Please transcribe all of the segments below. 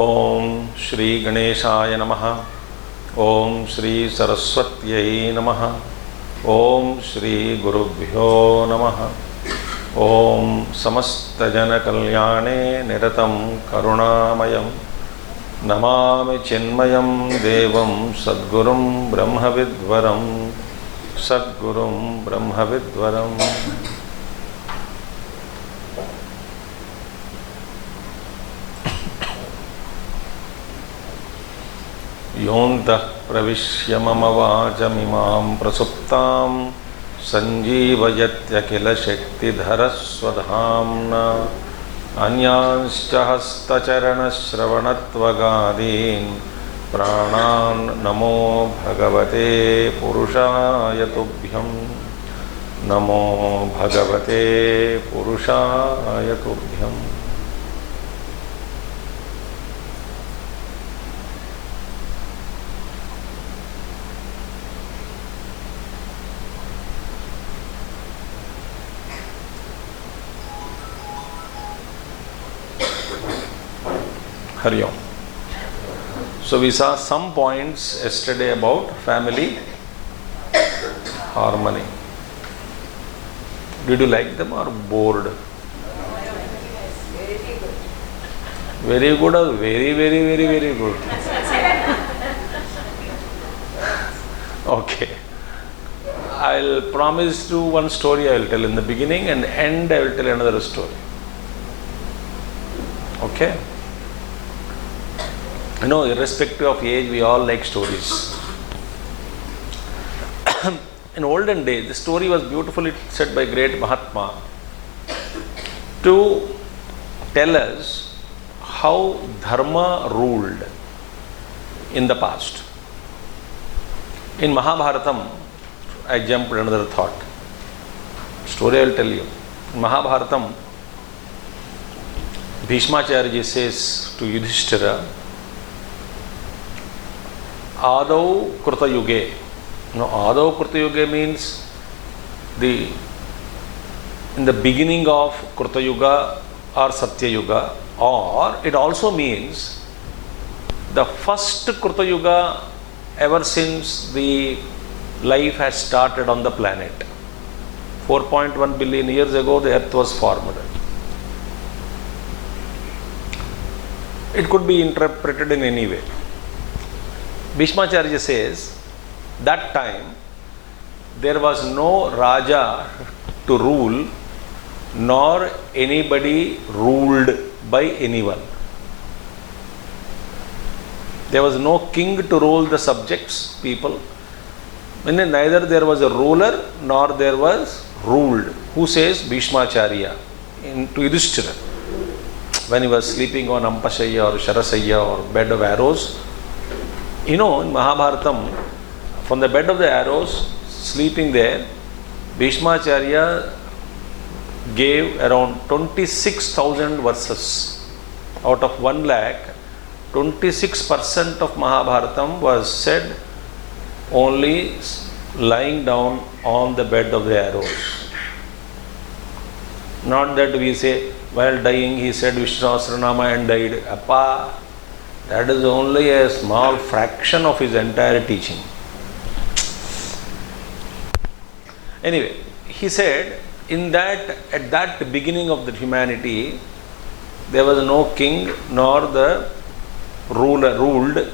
ओम श्री गणेशाय नमः। ओम श्री सरस्वत्यै नमः। ओम श्री गुरुभ्यो नमः। ओम समस्तजनकल्याणे निरतं करुणामयं नमामि चिन्मयं देवं सद्गुरुं ब्रह्मविद्वरं सद्गुरुं ब्रह्मविद्वरम्। योऽन्तः प्रविश्य मम वाचमिमां प्रसुप्तां सञ्जीवयत्यखिलशक्तिधरस्वधाम्ना अन्यांश्च हस्तचरणश्रवणत्वगादीन् प्राणान् नमो भगवते पुरुषाय तुभ्यं। नमो भगवते पुरुषाय तुभ्यम्। Hari Om. So we saw some points yesterday about family harmony. Did you like them or bored? Very good or very good? Okay. I'll promise you one story I will tell in the beginning, and end I will tell another story. Okay? You know, irrespective of age, we all like stories. In olden days, the story was beautifully said by great Mahatma to tell us how dharma ruled in the past. In Mahabharatam, I jumped another thought. Story I will tell you. In Mahabharatam, Bhishmacharya says to Yudhishthira, Adau Kruta Yuge. No, Adau Kruta Yuge means in the beginning of Kruta Yuga or Satya Yuga, or it also means the first Kruta Yuga ever since the life has started on the planet. 4.1 billion years ago, the earth was formed. It could be interpreted in any way. Bhishmacharya says, that time there was no Raja to rule, nor anybody ruled by anyone. There was no king to rule the subjects, people. Meaning neither there was a ruler nor there was ruled. Who says? Bhishmacharya to Yudhishthira. When he was sleeping on Ampashaya or Sharasaya or bed of arrows, you know, in Mahabharatam, from the bed of the arrows, sleeping there, Bhishmacharya gave around 26,000 verses. Out of 1 lakh, 26% of Mahabharatam was said only lying down on the bed of the arrows. Not that we say, while dying, he said Vishnu Sahasranama and died. Appa, that is only a small fraction of his entire teaching. Anyway, he said, at that beginning of the humanity, there was no king nor the ruler ruled.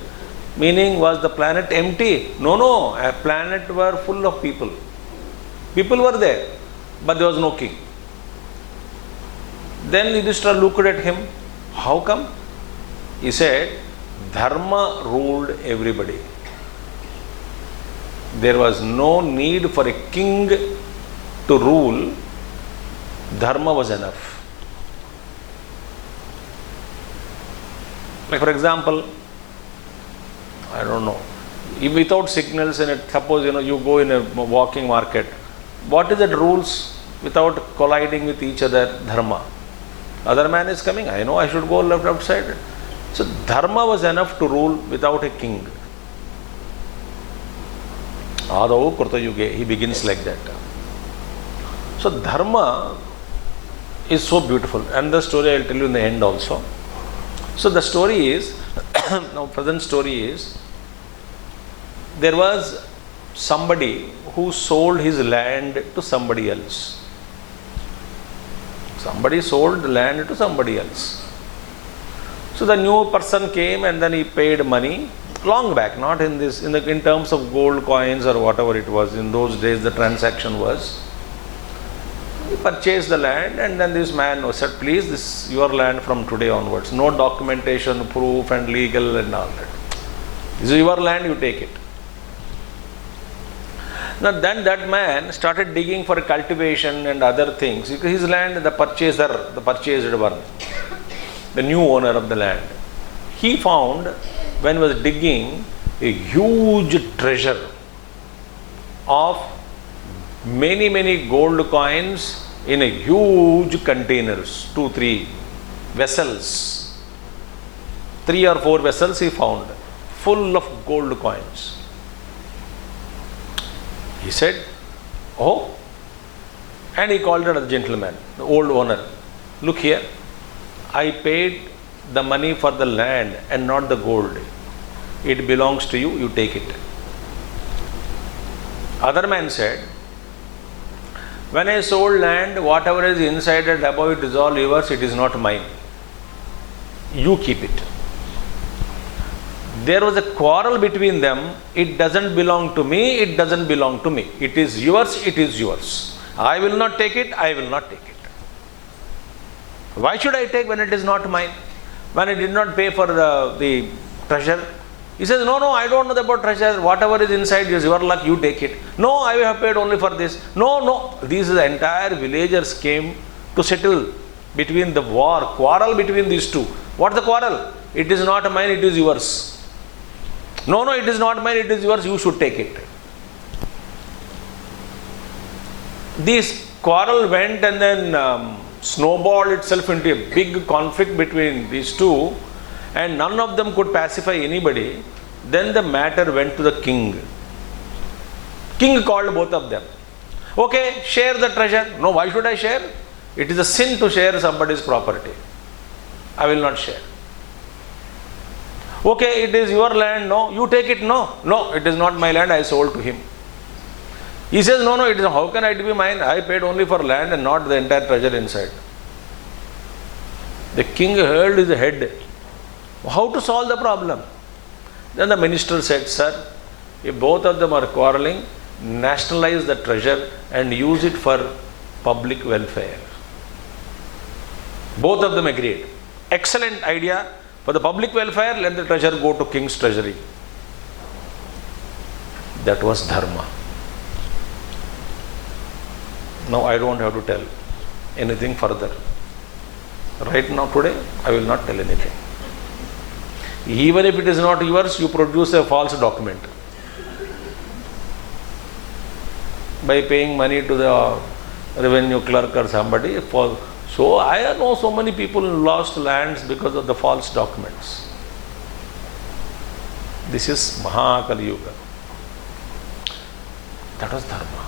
Meaning, was the planet empty? No, a planet were full of people. People were there, but there was no king. Then Yudhishthira looked at him. How come? He said, Dharma ruled everybody. There was no need for a king to rule. Dharma was enough. Like for example, I don't know, without signals in it, suppose you go in a walking market. What is the rules without colliding with each other? Dharma. Other man is coming, I know I should go left outside. So dharma was enough to rule without a king. Adau Kruta Yuge, he begins like that. So dharma is so beautiful, and the story I will tell you in the end also. So the story is, now present story is, there was somebody who sold his land to somebody else. Somebody sold land to somebody else. So the new person came and then he paid money long back, not in this, in terms of gold coins or whatever it was. In those days the transaction was, he purchased the land and then this man said, please, this is your land from today onwards. No documentation, proof and legal and all that. This is your land, you take it. Now then that man started digging for cultivation and other things. His land, the purchased one, the new owner of the land, he found when he was digging a huge treasure of many gold coins in a huge containers, 2-3 vessels, 3 or 4 vessels he found full of gold coins. He said, oh, and he called another gentleman, the old owner, look here, I paid the money for the land and not the gold. It belongs to you, you take it. Other man said, when I sold land, whatever is inside and above it is all yours, it is not mine. You keep it. There was a quarrel between them. It doesn't belong to me, it doesn't belong to me. It is yours, it is yours. I will not take it, I will not take it. Why should I take when it is not mine? When I did not pay for the treasure? He says, no, I don't know about treasure. Whatever is inside is your luck, you take it. No, I have paid only for this. No. These entire villagers came to settle between the quarrel between these two. What's the quarrel? It is not mine, it is yours. No, it is not mine, it is yours, you should take it. This quarrel went and then snowballed itself into a big conflict between these two, and none of them could pacify anybody. Then the matter went to the king. King called both of them. Okay, share the treasure. No, why should I share? It is a sin to share somebody's property. I will not share. Okay, it is your land. No, you take it. No, it is not my land. I sold to him. He says, no, it is. How can it be mine? I paid only for land and not the entire treasure inside. The king held his head. How to solve the problem? Then the minister said, sir, if both of them are quarreling, nationalize the treasure and use it for public welfare. Both of them agreed. Excellent idea. For the public welfare, let the treasure go to king's treasury. That was dharma. Now I don't have to tell anything further. Right now, today, I will not tell anything. Even if it is not yours, you produce a false document by paying money to the revenue clerk or somebody. So I know so many people who lost lands because of the false documents. This is Mahakali Yuga. That was dharma.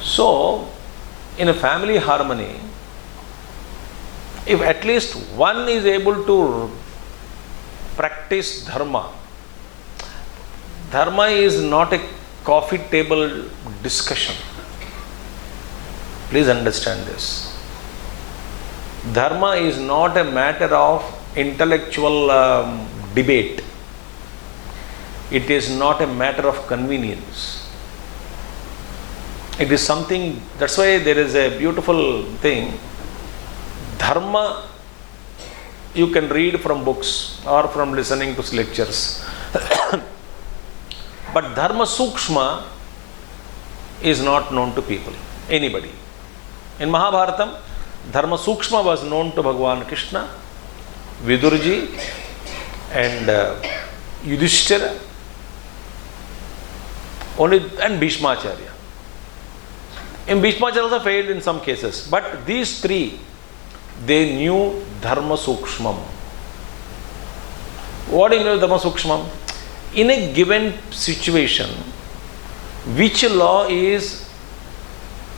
So, in a family harmony, if at least one is able to practice dharma, dharma is not a coffee table discussion. Please understand this. Dharma is not a matter of intellectual debate. It is not a matter of convenience. It is something, that's why there is a beautiful thing. Dharma, you can read from books or from listening to lectures. But Dharma Sukshma is not known to people, anybody. In Mahabharatam, Dharma Sukshma was known to Bhagavan Krishna, Vidurji, and Yudhishthira, and Bhishmacharya. And Bhishmacharya also failed in some cases. But these three, they knew Dharma Sukshmam. What do you mean Dharma Sukshmam? In a given situation, which law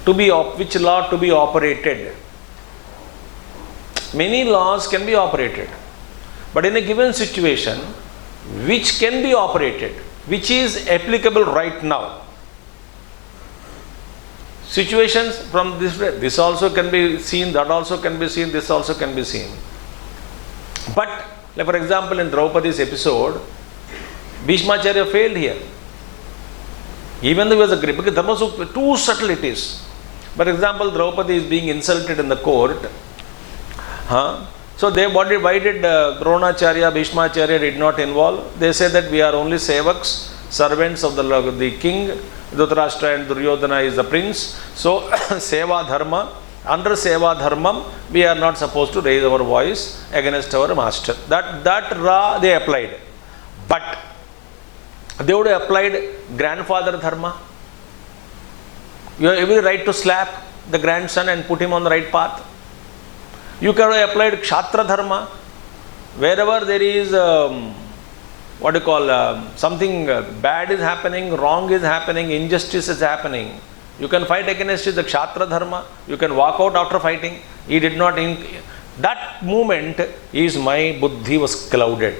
to be operated? Many laws can be operated. But in a given situation, which can be operated, which is applicable right now? Situations from this also can be seen, that also can be seen, this also can be seen. But, like for example, in Draupadi's episode, Bhishmacharya failed here. Even though he was a great, because Dharma Sukta, too subtle it is. For example, Draupadi is being insulted in the court. So why did Dronacharya, Bhishmacharya did not involve? They say that we are only sevaks, servants of the king. Dhritarashtra and Duryodhana is the prince. So, Seva Dharma, under Seva Dharmam, we are not supposed to raise our voice against our master. That Ra they applied. But they would have applied grandfather Dharma. You have every right to slap the grandson and put him on the right path. You can have applied Kshatriya Dharma. Wherever there is something bad is happening, wrong is happening, injustice is happening, you can fight against it, the Kshatriya Dharma. You can walk out after fighting. He did not. That moment is my buddhi was clouded.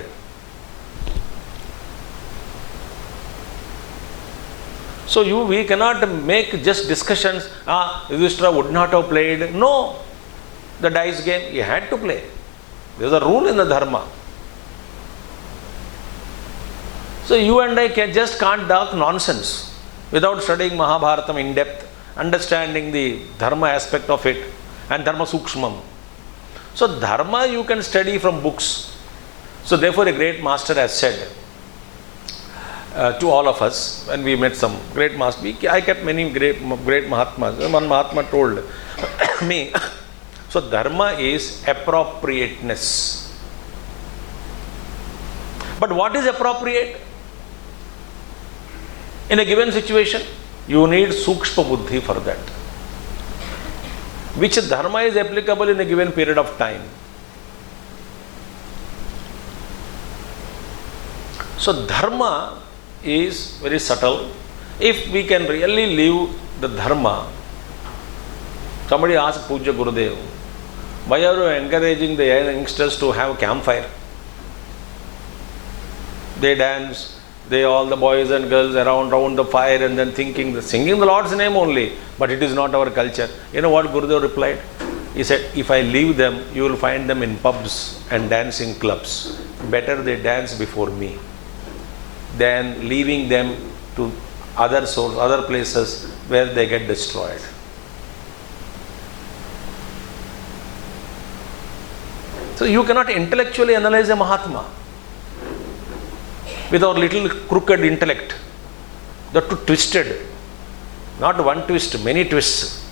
So we cannot make just discussions, Yudhishthira would not have played. No, the dice game, he had to play. There is a rule in the Dharma. So you and I just can't talk nonsense without studying Mahabharatam in depth, understanding the Dharma aspect of it and Dharma Sukshmam. So Dharma you can study from books. So therefore a great master has said, to all of us, when we met some great master, I kept many great Mahatmas. One Mahatma told me, so Dharma is appropriateness. But what is appropriate? In a given situation, you need Sukshma Buddhi for that. Which Dharma is applicable in a given period of time. So Dharma is very subtle. If we can really live the Dharma, somebody asked Puja Gurudev, why are you encouraging the youngsters to have campfire? They dance, all the boys and girls around the fire and then singing the Lord's name only, but it is not our culture. You know what Gurudev replied? He said, if I leave them, you will find them in pubs and dancing clubs. Better they dance before me than leaving them to other places where they get destroyed. So you cannot intellectually analyze a Mahatma with our little crooked intellect. They are too twisted. Not one twist, many twists.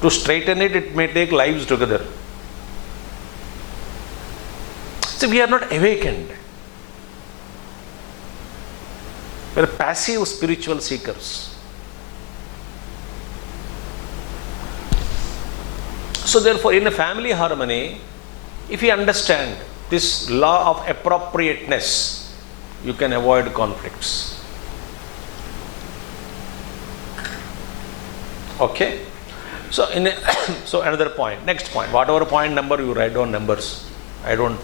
To straighten it, it may take lives together. So we are not awakened. We are passive spiritual seekers. So therefore, in a family harmony, if you understand this law of appropriateness, you can avoid conflicts. Okay? So so another point, next point, whatever point number you write down numbers. I don't.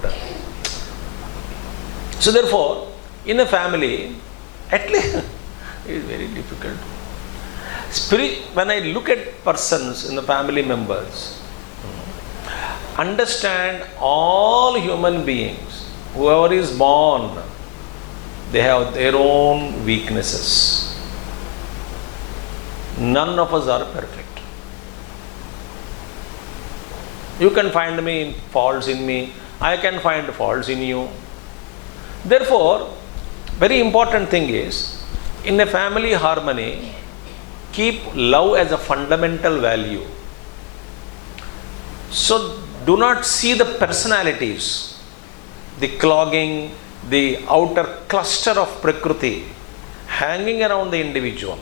So therefore, in a family, at least it is very difficult. When I look at persons in the family members, understand all human beings, whoever is born, they have their own weaknesses. None of us are perfect. You can find faults in me, I can find faults in you. Therefore, very important thing is, in a family harmony, keep love as a fundamental value. So do not see the personalities, the clogging, the outer cluster of Prakriti hanging around the individual.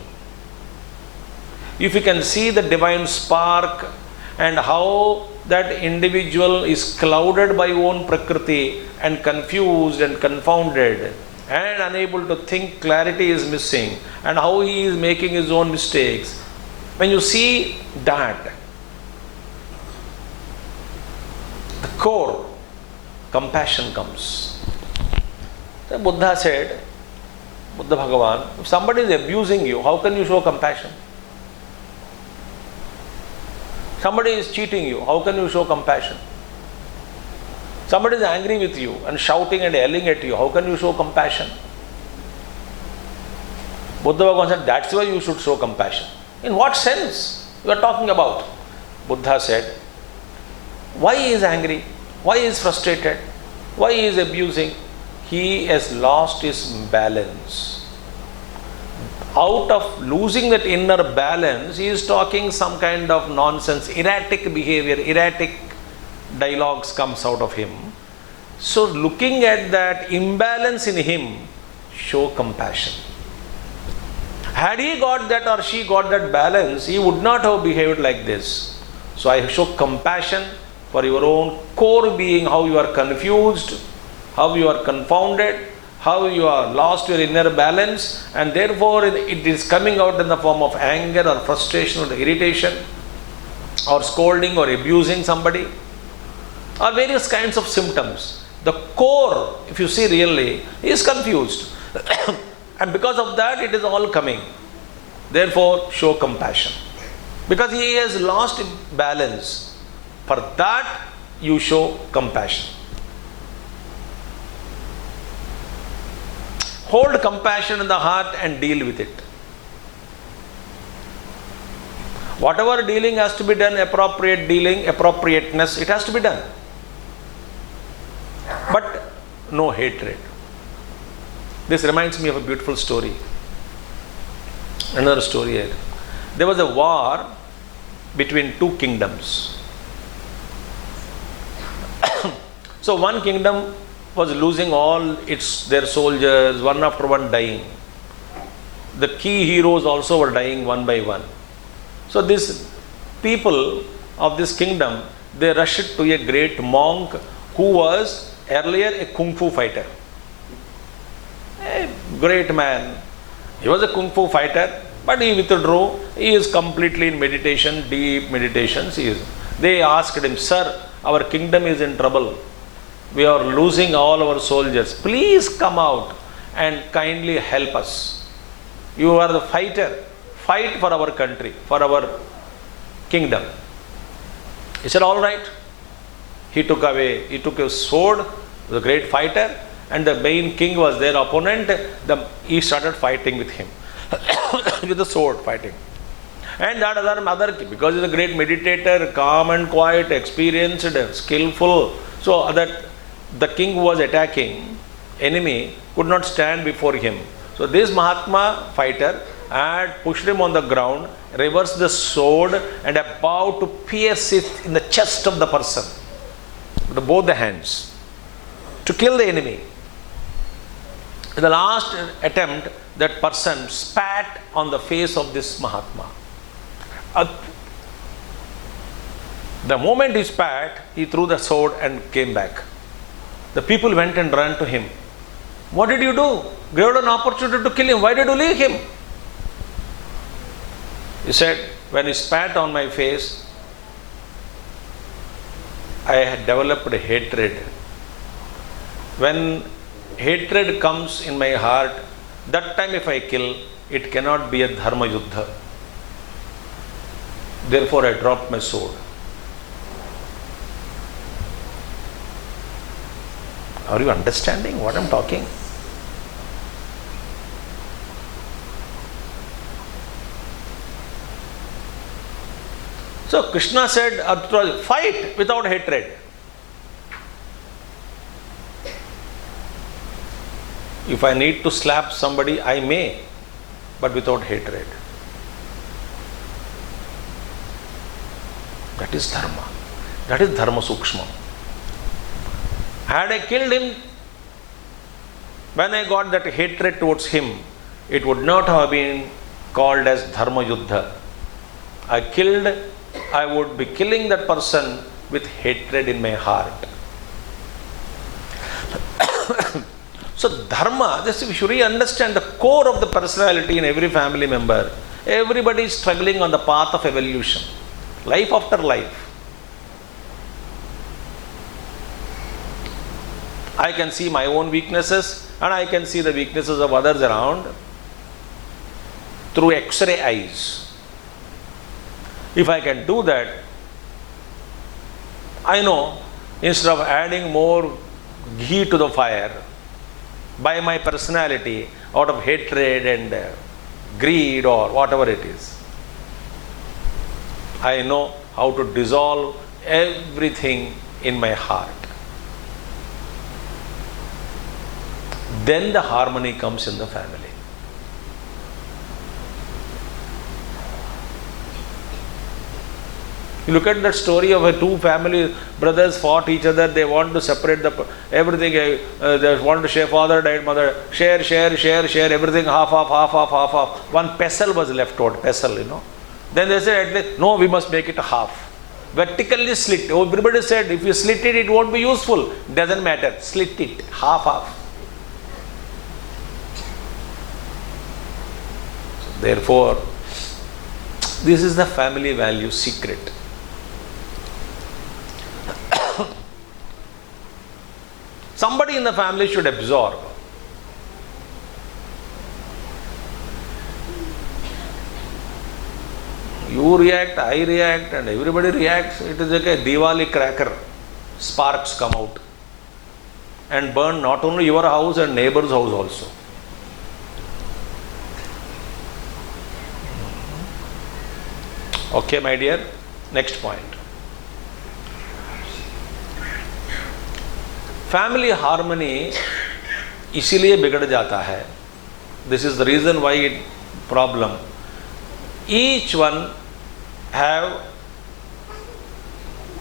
If you can see the divine spark and how that individual is clouded by own Prakriti and confused and confounded and unable to think, clarity is missing, and how he is making his own mistakes. When you see that, core, compassion comes. So Buddha said, Buddha Bhagavan, if somebody is abusing you, how can you show compassion? Somebody is cheating you, how can you show compassion? Somebody is angry with you and shouting and yelling at you, how can you show compassion? Buddha Bhagavan said, that's why you should show compassion. In what sense you are talking about? Buddha said, why he is angry? Why he is frustrated? Why he is abusing? He has lost his balance. Out of losing that inner balance, he is talking some kind of nonsense, erratic behavior, erratic dialogues comes out of him. So looking at that imbalance in him, show compassion. Had he got that or she got that balance, he would not have behaved like this. So I show compassion for your own core being, how you are confused, how you are confounded, how you are lost your inner balance, and therefore it is coming out in the form of anger or frustration or irritation or scolding or abusing somebody or various kinds of symptoms. The core, if you see really, is confused. And because of that, it is all coming. Therefore, show compassion. Because he has lost balance. For that, you show compassion. Hold compassion in the heart and deal with it. Whatever dealing has to be done, appropriate dealing, appropriateness, it has to be done. But no hatred. This reminds me of a beautiful story. Another story here. There was a war between two kingdoms. So one kingdom was losing all their soldiers, one after one dying. The key heroes also were dying one by one. So these people of this kingdom, they rushed to a great monk who was earlier a kung fu fighter. A great man. He was a kung fu fighter, but he withdrew. He is completely in meditation, deep meditations. They asked him, sir, our kingdom is in trouble. We are losing all our soldiers. Please come out and kindly help us. You are the fighter. Fight for our country, for our kingdom. He said, all right. He took a sword, the great fighter, and the main king was their opponent. He started fighting with him, with the sword fighting. And that other because he's a great meditator, calm and quiet, experienced, skillful, so that the king who was attacking, enemy, could not stand before him. So this Mahatma fighter had pushed him on the ground, reversed the sword, and about to pierce it in the chest of the person with both the hands to kill the enemy. In the last attempt, that person spat on the face of this Mahatma. The moment he spat, he threw the sword and came back. The people went and ran to him. What did you do? You had an opportunity to kill him. Why did you leave him? He said, when he spat on my face, I had developed a hatred. When hatred comes in my heart, that time if I kill, it cannot be a dharma yuddha. Therefore I dropped my sword. Are you understanding what I am talking? So Krishna said, Arjuna, fight without hatred. If I need to slap somebody, I may, but without hatred. That is dharma. That is dharma sukshma. Had I killed him, when I got that hatred towards him, it would not have been called as dharma yuddha. I would be killing that person with hatred in my heart. So dharma, this if you really understand the core of the personality in every family member, everybody is struggling on the path of evolution, life after life. I can see my own weaknesses and I can see the weaknesses of others around through X-ray eyes. If I can do that, I know instead of adding more ghee to the fire by my personality out of hatred and greed or whatever it is, I know how to dissolve everything in my heart. Then the harmony comes in the family. You look at that story of a two family brothers fought each other. They want to separate everything. They want to share. Father died, mother share everything. Half. One pestle was left out. Pestle, Then they said, at least, no, we must make it a half. Vertically slit. Everybody said, if you slit it, it won't be useful. Doesn't matter. Slit it. Half. Therefore, this is the family value secret. Somebody in the family should absorb. You react, I react, and everybody reacts. It is like a Diwali cracker. Sparks come out and burn not only your house and neighbor's house also. Okay, my dear. Next point. Family harmony इसीलिए बिगड़ जाता है. This is the reason why it problem. Each one have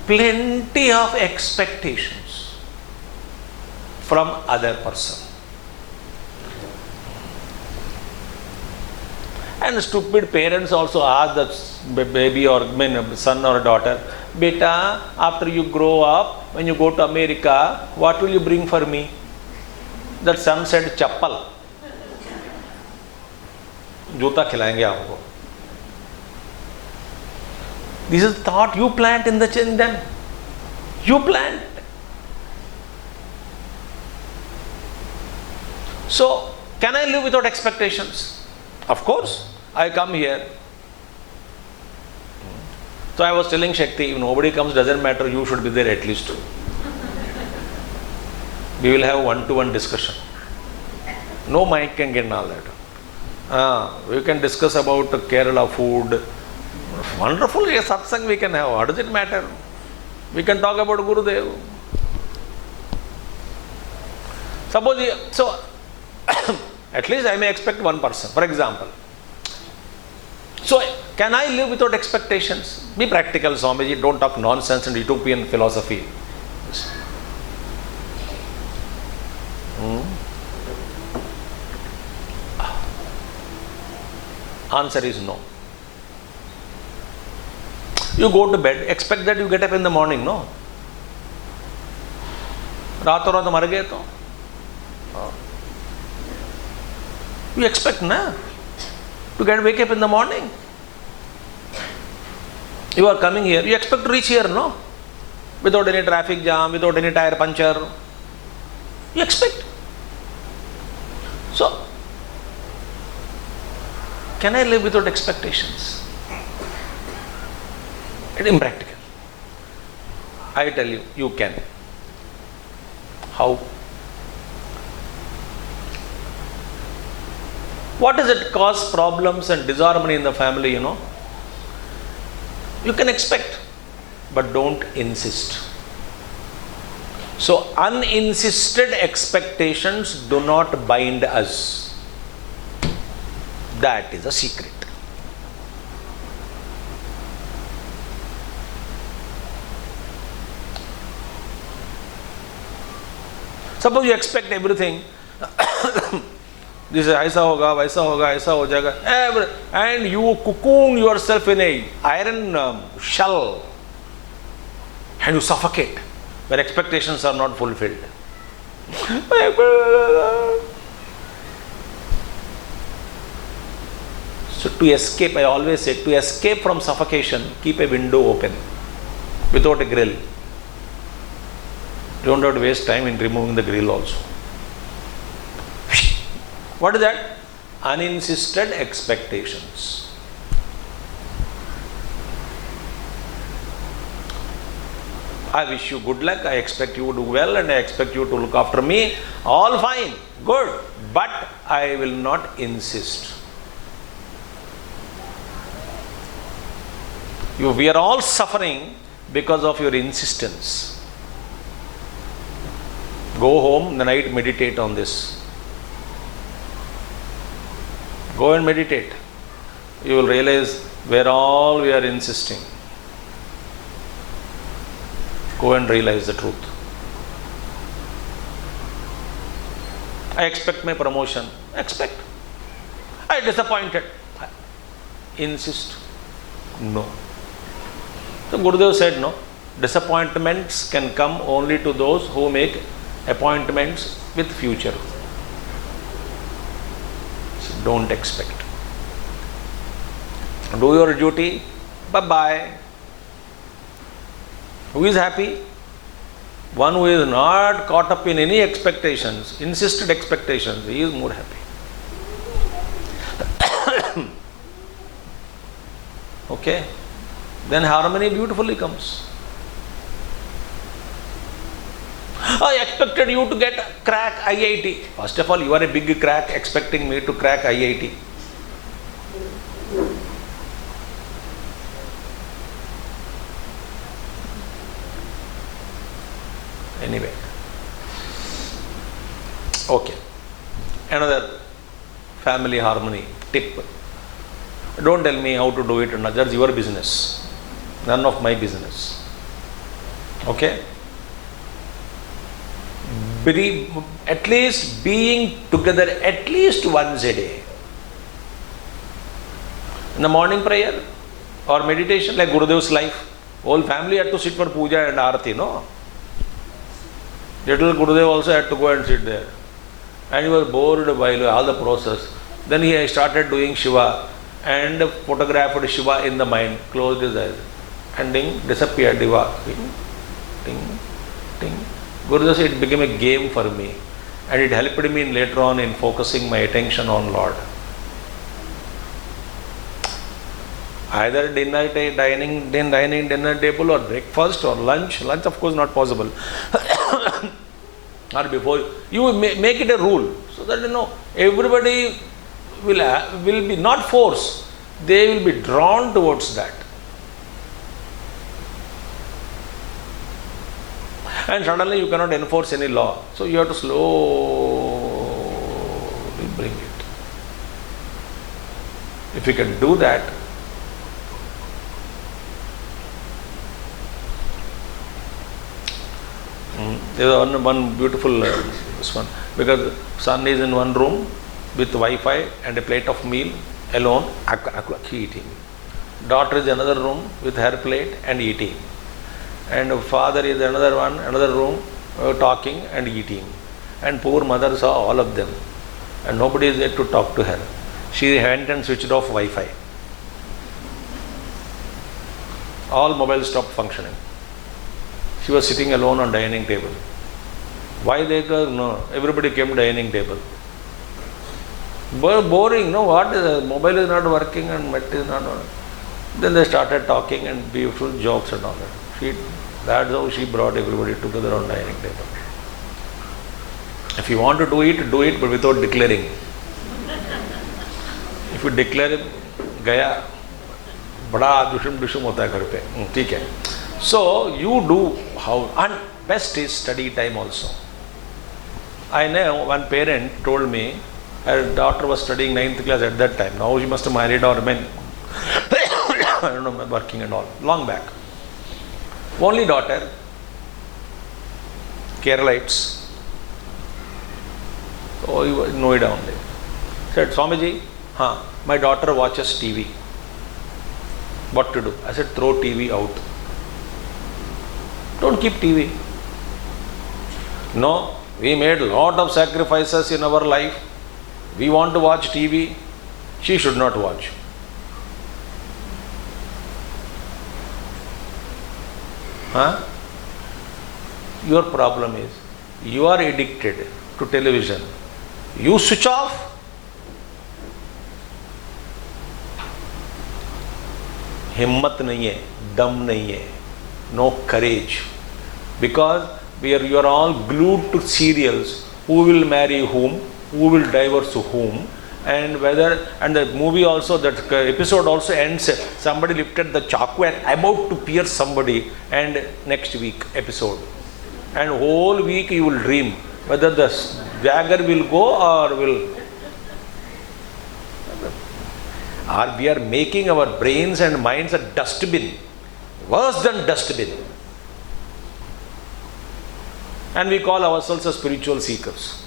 plenty of expectations from other person. And stupid parents also ask the baby or son or daughter, beta, after you grow up, when you go to America, what will you bring for me? That son said, chappal. जूता खिलाएंगे आपको. This is thought you plant in them. You plant. So, can I live without expectations? Of course. I come here. So I was telling Shakti, if nobody comes, doesn't matter, you should be there at least. We will have one-to-one discussion. No mic can get in all that. We can discuss about Kerala food. Wonderful, a satsang we can have. What does it matter? We can talk about Gurudev. Suppose, so at least I may expect one person, for example. So, can I live without expectations? Be practical, Swamiji. Don't talk nonsense and utopian philosophy. Answer is no. You go to bed, expect that you get up in the morning, no? रातों रात मर गए तो you expect na to wake up in the morning. You are coming here, you expect to reach here, no? Without any traffic jam, without any tire puncture. You expect. So, can I live without expectations? It is impractical. I tell you, you can. How? What does it cause problems and disharmony in the family, You can expect, but don't insist. So, uninsisted expectations do not bind us. That is a secret. Suppose you expect everything. This is aisa hoga, vaisa hoga, aisa ho jayega. And you cocoon yourself in a iron shell and you suffocate when expectations are not fulfilled. So to escape, I always say, to escape from suffocation, keep a window open without a grill. You don't have to waste time in removing the grill also. What is that? Uninsisted expectations. I wish you good luck, I expect you to do well, and I expect you to look after me. All fine, good, but I will not insist. We are all suffering because of your insistence. Go home, the night meditate on this. Go and meditate. You will realize where all we are insisting. Go and realize the truth. I expect my promotion. Expect. I disappointed. Insist. No. So Gurudev said no. Disappointments can come only to those who make appointments with future. So don't expect. Do your duty. Bye-bye. Who is happy? One who is not caught up in any expectations, insisted expectations, he is more happy. Okay? Then harmony beautifully comes. I expected you to crack IIT. First of all, you are a big crack expecting me to crack IIT. Anyway. Okay. Another family harmony tip. Don't tell me how to do it, that's your business. None of my business. Okay? At least being together at least once a day. In the morning prayer or meditation, like Gurudev's life, whole family had to sit for puja and arati, no? Little Gurudev also had to go and sit there. And he was bored by all the process. Then he started doing Shiva and photographed Shiva in the mind, closed his eyes, and ding, disappeared Shiva. Ding, ding, ding. Gurudev said it became a game for me, and it helped me later on in focusing my attention on Lord. Either dining dinner table or breakfast or lunch of course not possible, or before, you make it a rule, so that everybody will be not forced, they will be drawn towards that. And suddenly you cannot enforce any law, so you have to slowly bring it. If you can do that, there is one beautiful this one, because son is in one room with Wi-Fi and a plate of meal alone, eating. Daughter is another room with her plate and eating. And father is another room talking and eating. And poor mother saw all of them. And nobody is there to talk to her. She went and switched off Wi-Fi. All mobiles stopped functioning. She was sitting alone on dining table. Why they go? No, everybody came to dining table. Boring, no? What is mobile is not working and met is not working. Then they started talking and beautiful jokes and all that. That's how she brought everybody together on dining table. If you want to do it, but without declaring. If you declare, gaya, bada dushum hota hai ghar pe. ठीक है. So you do how, and best is study time also. I know one parent told me her daughter was studying 9th class at that time. Now she must have married or been I don't know, working and all, long back. Only daughter, Keralites. Oh, he was Noida only. Said, Swamiji, my daughter watches TV. What to do? I said, throw TV out. Don't keep TV. No, we made a lot of sacrifices in our life. We want to watch TV. She should not watch. Your problem is, you are addicted to television. You switch off. हिम्मत नहीं है, दम नहीं है, no courage, because you are all glued to serials. Who will marry whom? Who will divorce whom? And the movie also, that episode also ends. Somebody lifted the chaku and about to pierce somebody, and next week episode, and whole week you will dream whether the dagger will go or we are making our brains and minds a dustbin, worse than dustbin, and we call ourselves as spiritual seekers.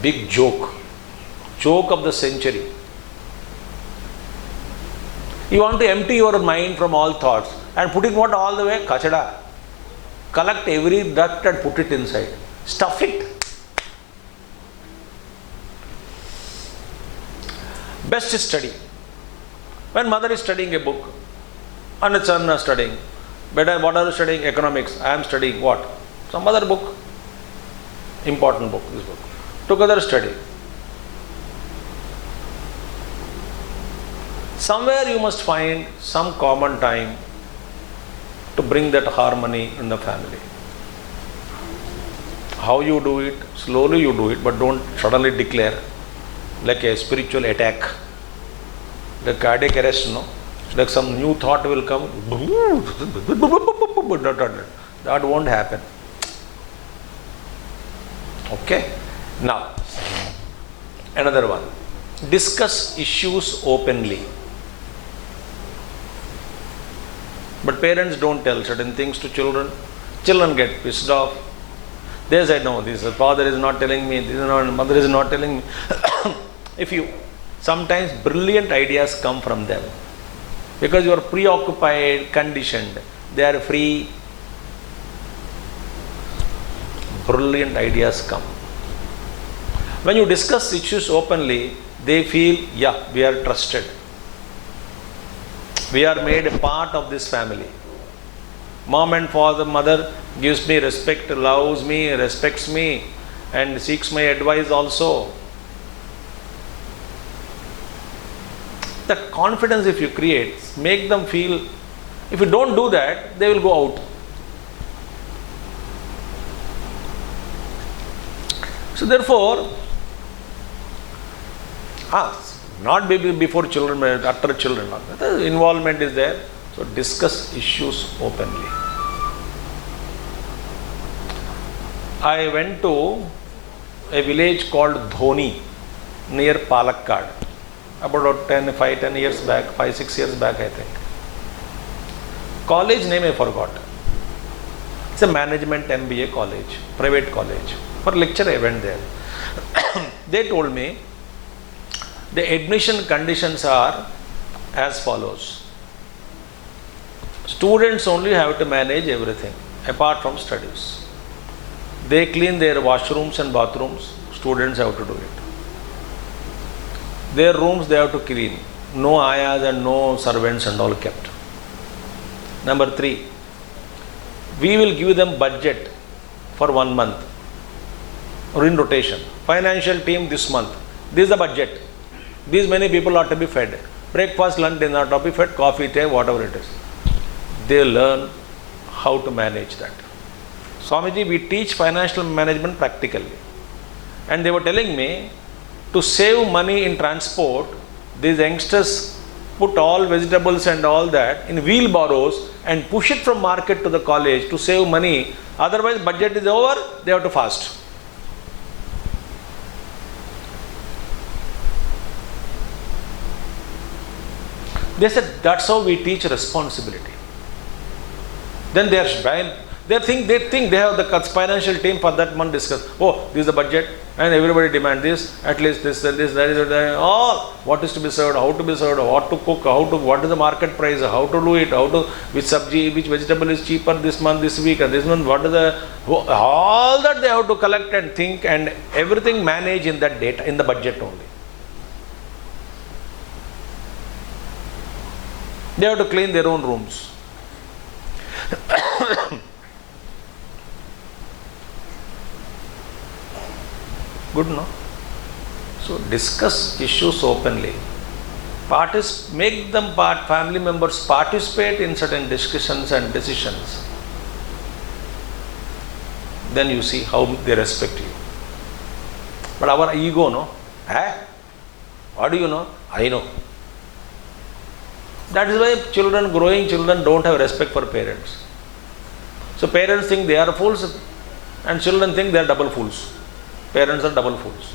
Big joke of the century. You want to empty your mind from all thoughts and put it what all the way? Kachada. Collect every dust and put it inside. Stuff it. Best study. When mother is studying a book and its son is studying, better, what are you studying? Economics. I am studying what? Some other book. Important book, this book. Together study. Somewhere you must find some common time to bring that harmony in the family. How you do it? Slowly you do it, but don't suddenly declare like a spiritual attack. The cardiac arrest, no? Like some new thought will come. That won't happen. Okay? Now, another one. Discuss issues openly. But parents don't tell certain things to children. Children get pissed off. They say, no, this father is not telling me, this is not, mother is not telling me. Sometimes brilliant ideas come from them. Because you are preoccupied, conditioned. They are free. Brilliant ideas come. When you discuss issues openly, they feel, yeah, we are trusted. We are made a part of this family. Mom and father, mother gives me respect, loves me, respects me, and seeks my advice also. That confidence if you create, make them feel, if you don't do that, they will go out. So therefore, not before children, after children, the involvement is there. So discuss issues openly. I went to a village called Dhoni near Palakkad about 10 years back, 5-6 years back I think. College name I forgot. It's a management MBA college, private college. For lecture I went there. They told me the admission conditions are as follows. Students only have to manage everything apart from studies. They clean their washrooms and bathrooms, students have to do it. Their rooms they have to clean. No ayahs and no servants and all kept. Number 3, we will give them budget for 1 month or in rotation. Financial team this month. This is the budget. These many people are to be fed. Breakfast, lunch, dinner to be fed, coffee, tea, whatever it is. They learn how to manage that. Swamiji, we teach financial management practically. And they were telling me, to save money in transport, these youngsters put all vegetables and all that in wheelbarrows and push it from market to the college to save money. Otherwise, budget is over, they have to fast. They said, that's how we teach responsibility. Then they think they have the financial team for that month discuss. Oh, this is the budget and everybody demand this, at least this, that is that. All what is to be served, how to be served, what to cook, what is the market price, how to do it, which sabji, which vegetable is cheaper this month, this week, and this month, what is all that they have to collect and think and everything manage in that data, in the budget only. They have to clean their own rooms. Good, no? So discuss issues openly. Make them family members participate in certain discussions and decisions. Then you see how they respect you. But our ego, no? What do you know? I know. That is why growing children don't have respect for parents. So parents think they are fools and children think they are double fools. Parents are double fools.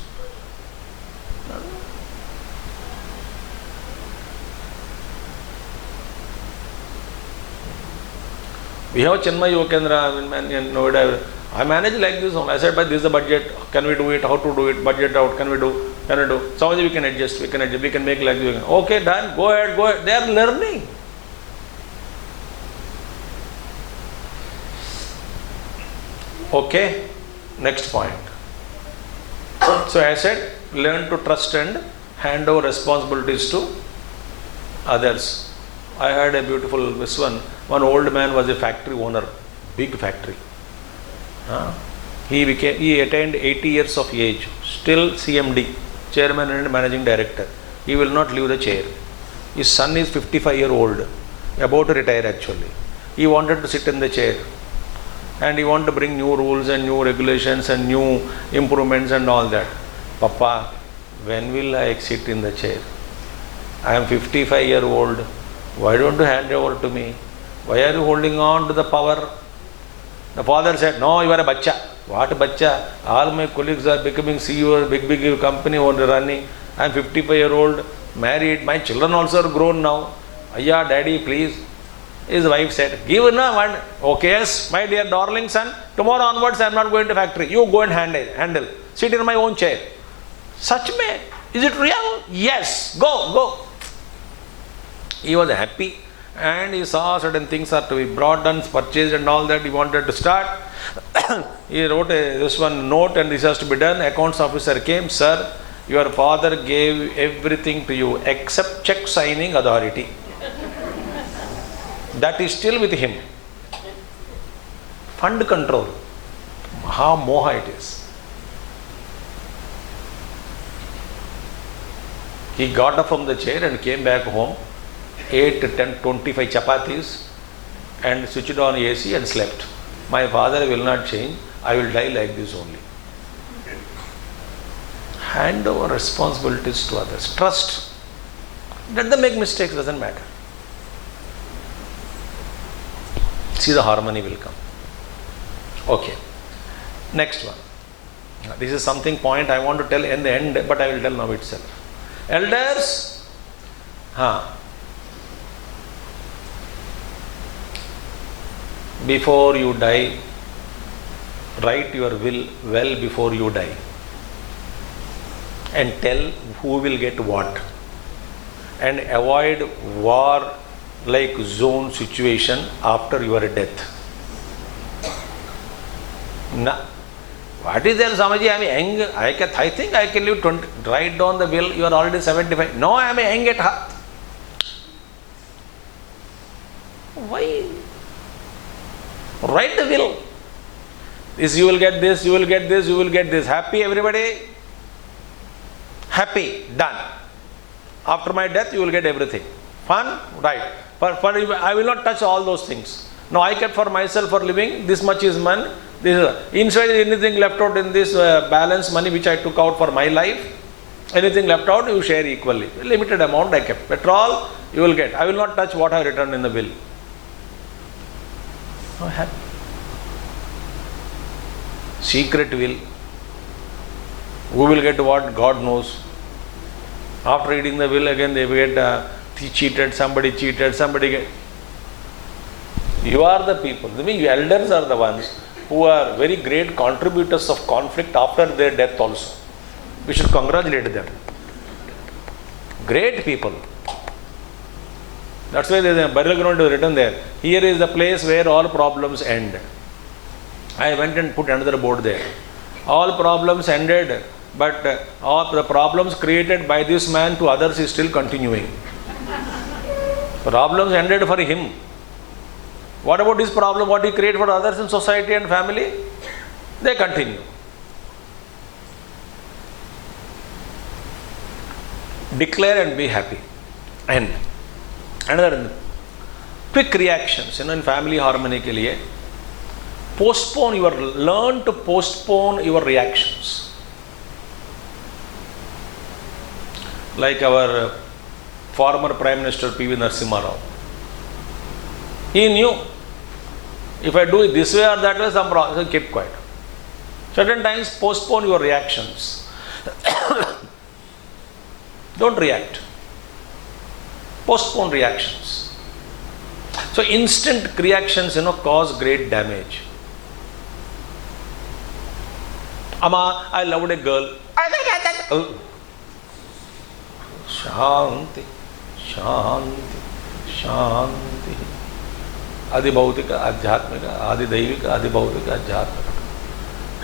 We have Chinmay Yokendra in Noida. I manage like this only. I said, but this is the budget. Can we do it? How to do it? Budget out. Can we do? Swamiji, we can adjust. We can make like this. Okay, done. Go ahead. They are learning. Okay. Next point. So I said, learn to trust and hand over responsibilities to others. I had a beautiful one. One old man was a factory owner, big factory. He attained 80 years of age, still CMD, Chairman and Managing Director. He will not leave the chair. His son is 55-year-old, about to retire actually. He wanted to sit in the chair and he wanted to bring new rules and new regulations and new improvements and all that. Papa, when will I sit in the chair? I am 55-year-old. Why don't you hand over to me? Why are you holding on to the power? The father said, no, you are a bacha. What bacha? All my colleagues are becoming CEO, big company owner running. I am 55-year-old, married. My children also are grown now. Ayya, daddy, please. His wife said, give na one. Okay, yes, my dear darling son, tomorrow onwards I am not going to factory. You go and handle. Sit in my own chair. Such man. Is it real? Yes. Go. He was happy. And he saw certain things are to be brought and purchased and all that. He wanted to start. He wrote this one note and this has to be done. Accounts officer came, sir, your father gave everything to you except check signing authority. That is still with him. Fund control. How moha it is. He got up from the chair and came back home. 8, 10, 25 chapatis and switched on AC and slept. My father will not change. I will die like this only. Hand over responsibilities to others. Trust. Let them make mistakes, doesn't matter. See, the harmony will come. Okay. Next one. This is something point I want to tell in the end, but I will tell now itself. Elders, before you die, write your will well before you die and tell who will get what and avoid war like zone situation after your death. What is there, Swamiji? I am young. I think I can live 20. Write down the will. You are already 75. No, I am young at heart. Why? Write the will. This you will get this, you will get this, you will get this. Happy everybody? Happy. Done. After my death, you will get everything. Fun? Right. But I will not touch all those things. No, I kept for myself for living. This much is money. Inside anything left out in this balance money which I took out for my life. Anything left out, you share equally. Limited amount I kept. Petrol, you will get. I will not touch what I written in the will. Happy. Secret will. Who will get what? God knows. After reading the will again they get cheated, somebody get. You are the people. I mean, elders are the ones who are very great contributors of conflict after their death also. We should congratulate them. Great people. That's why there is a burial ground written there. Here is the place where all problems end. I went and put another board there. All problems ended, but all the problems created by this man to others is still continuing. Problems ended for him. What about his problem? What he created for others in society and family? They continue. declare and be happy. And another quick reactions, in family harmony के लिए learn to postpone your reactions. Like our former Prime Minister P.V. Narasimha Rao. He knew, if I do it this way or that way, some problem, so keep quiet. Certain times postpone your reactions. Don't react. Postpone reactions. So instant reactions, cause great damage. Amma, I loved a girl. Shanti, Shanti, Shanti. Adi Bhautika, Adhyatmika, Adi Daivika, Adi Bhautika, Adhyatmika.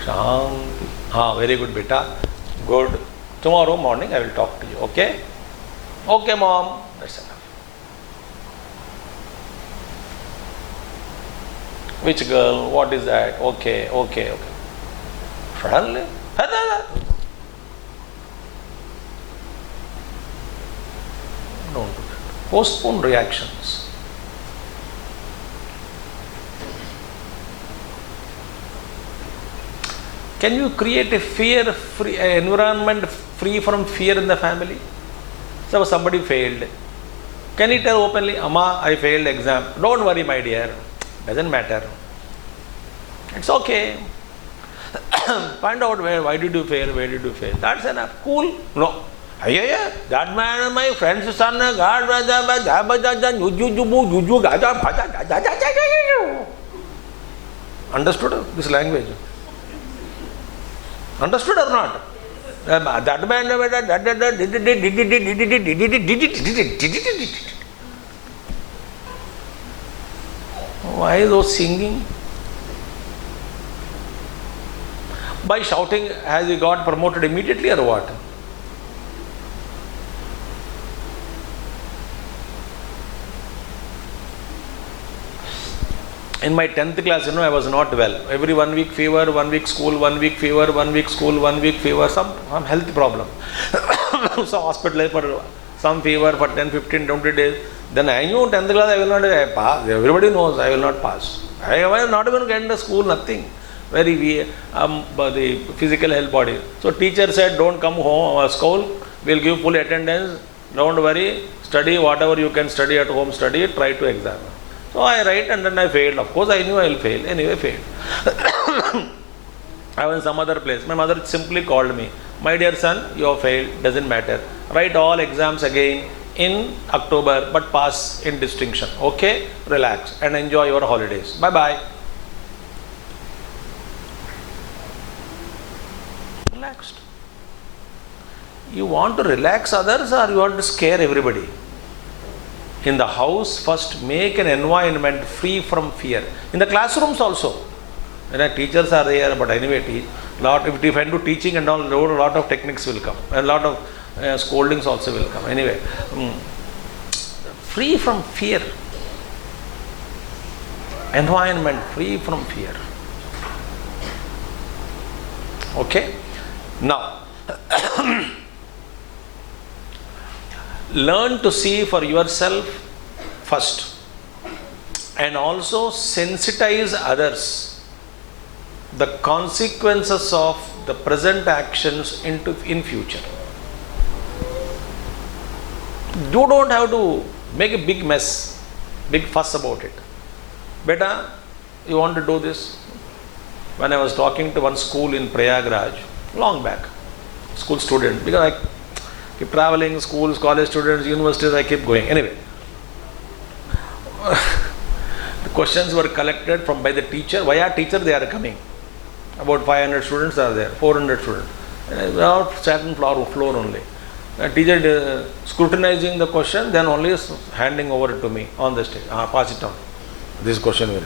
Shanti. Very good, beta. Good. Tomorrow morning I will talk to you, okay? Okay, mom. That's enough. Which girl? What is that? Okay. Suddenly, don't do that. Postpone reactions. Can you create a fear-free environment free from fear in the family? So somebody failed. Can you tell openly, Amma, I failed exam. Don't worry, my dear. Doesn't matter. It's okay. Find out why did you fail, where did you fail. That's enough. Cool. No. Yeah. That man, my friend's son, understood this language? Understood or not? That man, why those singing? By shouting, has he got promoted immediately or what? In my 10th class, I was not well. Every 1 week fever, 1 week school, 1 week fever, 1 week school, 1 week fever, some health problem. So hospital for some fever for 10, 15, 20 days. Then I knew 10th class I will not pass. Everybody knows I will not pass. I will not even get into school, nothing. The physical health body. So teacher said, don't come home, school, we will give full attendance. Don't worry, study whatever you can study at home, study, try to examine. So I write and then I failed. Of course I knew I will fail. Anyway, failed. I was in some other place. My mother simply called me. My dear son, you have failed. Doesn't matter. Write all exams again in October, but pass in distinction. Okay? Relax and enjoy your holidays. Bye-bye. Relaxed. You want to relax others or you want to scare everybody? In the house, first make an environment free from fear. In the classrooms also. Teachers are there, but anyway, if I do teaching and all, a lot of techniques will come. A lot of scoldings also will come. Anyway, free from fear. Environment free from fear. Okay? Now, learn to see for yourself first and also sensitize others the consequences of the present actions in future. You don't have to make a big mess, big fuss about it. Beta, you want to do this? When I was talking to one school in Prayagraj, long back, school student, because I keep traveling, schools, college students, universities, I keep going. Anyway, the questions were collected by the teacher. Via teacher they are coming. About 500 students are there, 400 students. Without certain floor only. The teacher scrutinizing the question, then only handing over to me on the stage. Pass it on. This question will.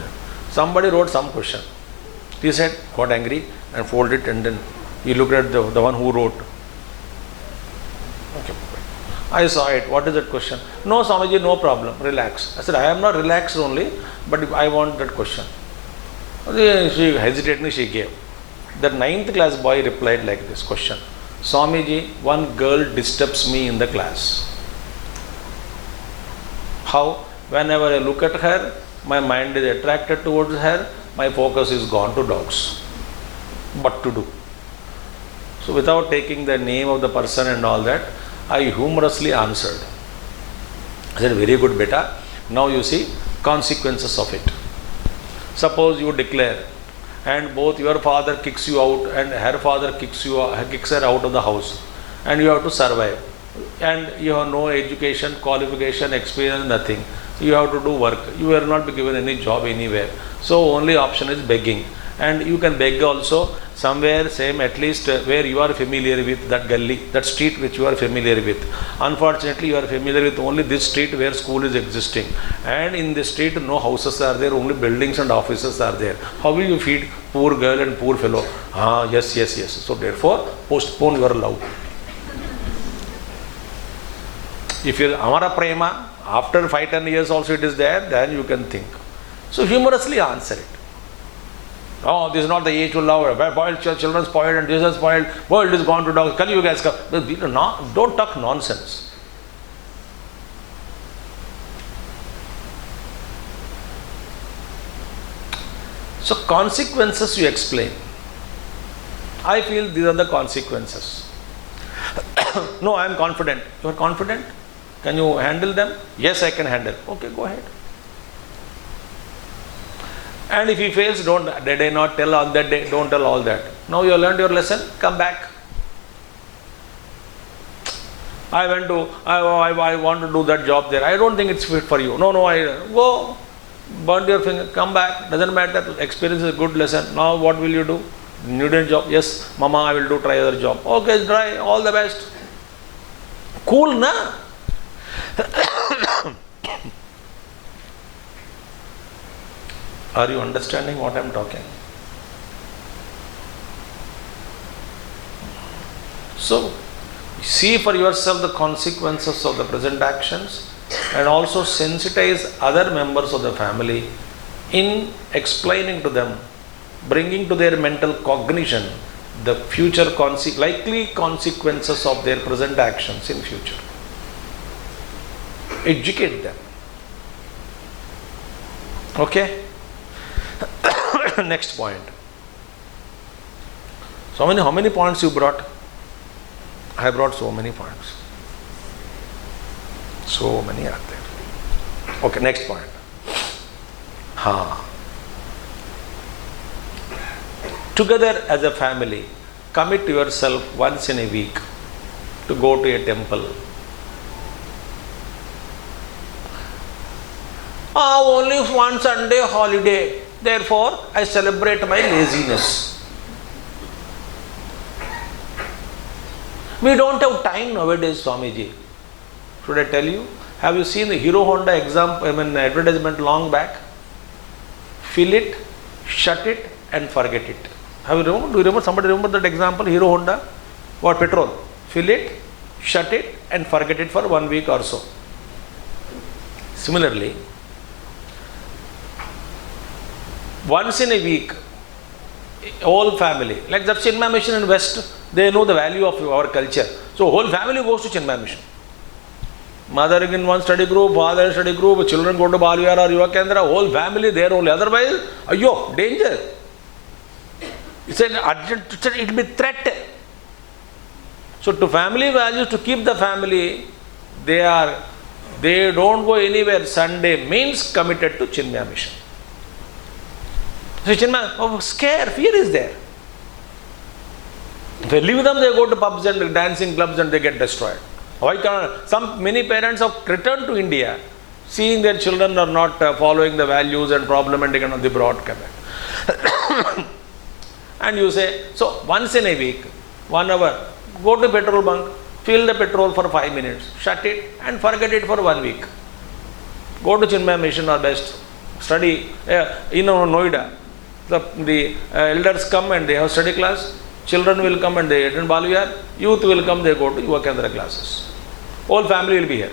Somebody wrote some question. He said, got angry and folded it, and then he looked at the one who wrote. Okay. I saw it. What is that question? No, Swamiji, no problem. Relax. I said, I am not relaxed only, but I want that question. She hesitated, she gave. The 9th class boy replied like this question. Swamiji, one girl disturbs me in the class. How? Whenever I look at her, my mind is attracted towards her, my focus is gone to dogs. What to do? So without taking the name of the person and all that, I humorously answered. I said, very good beta. Now you see consequences of it. Suppose you declare and both your father kicks you out and her father kicks her out of the house, and you have to survive. And you have no education, qualification, experience, nothing. You have to do work. You will not be given any job anywhere. So only option is begging. And you can beg also somewhere, same at least where you are familiar with that gully, that street which you are familiar with. Unfortunately, you are familiar with only this street where school is existing. And in this street, no houses are there, only buildings and offices are there. How will you feed poor girl and poor fellow? Yes. So therefore, postpone your love. If you are Amara Prema, after 5-10 years also it is there, then you can think. So humorously answer it. Oh, this is not the age to love. Spoiled children spoiled and this is spoiled. World is gone to dogs. Can you guys come? Don't talk nonsense. So consequences you explain. I feel these are the consequences. No, I am confident. You are confident? Can you handle them? Yes, I can handle. Okay, go ahead. And if he fails, did I not tell on that day? Don't tell all that. Now you have learned your lesson, come back. I want to do that job there. I don't think it's fit for you. No, go, burn your finger, come back. Doesn't matter. Experience is a good lesson. Now what will you do? Need a job? Yes, mama, I will try other job. Okay, try. All the best. Cool, na? Are you understanding what I am talking? So, see for yourself the consequences of the present actions and also sensitize other members of the family in explaining to them, bringing to their mental cognition the future likely consequences of their present actions in future. Educate them. Okay? Next point. How many points you brought? I brought so many points. So many are there. Okay, next point. Together as a family, commit yourself once in a week to go to a temple. Only one Sunday holiday. Therefore, I celebrate my laziness. We don't have time nowadays, Swamiji. Should I tell you? Have you seen the Hero Honda advertisement long back? Fill it, shut it, and forget it. Do you remember? Somebody remember that example? Hero Honda? What? Petrol. Fill it, shut it, and forget it for 1 week or so. Similarly, once in a week, whole family, like the Chinmaya Mission in West, they know the value of our culture. So whole family goes to Chinmaya Mission. Mother in one study group, father in study group, children go to Balvihara or Yuva Kendra, whole family there only. Otherwise, danger. It's an urgent, it will be threat. So to family values, to keep the family, they don't go anywhere. Sunday means committed to Chinmaya Mission. So Chinmaya, scare, fear is there. If I leave them, they go to pubs and dancing clubs and they get destroyed. Why can't many parents have returned to India, seeing their children are not following the values and problem, and they brought back. And you say, so once in a week, 1 hour, go to petrol bunk, fill the petrol for 5 minutes, shut it and forget it for 1 week. Go to Chinmaya Mission or best, study in Noida. The elders come and they have study class, children will come and they attend Balvihara, youth will come, they go to Yuva Kendra classes. Whole family will be here.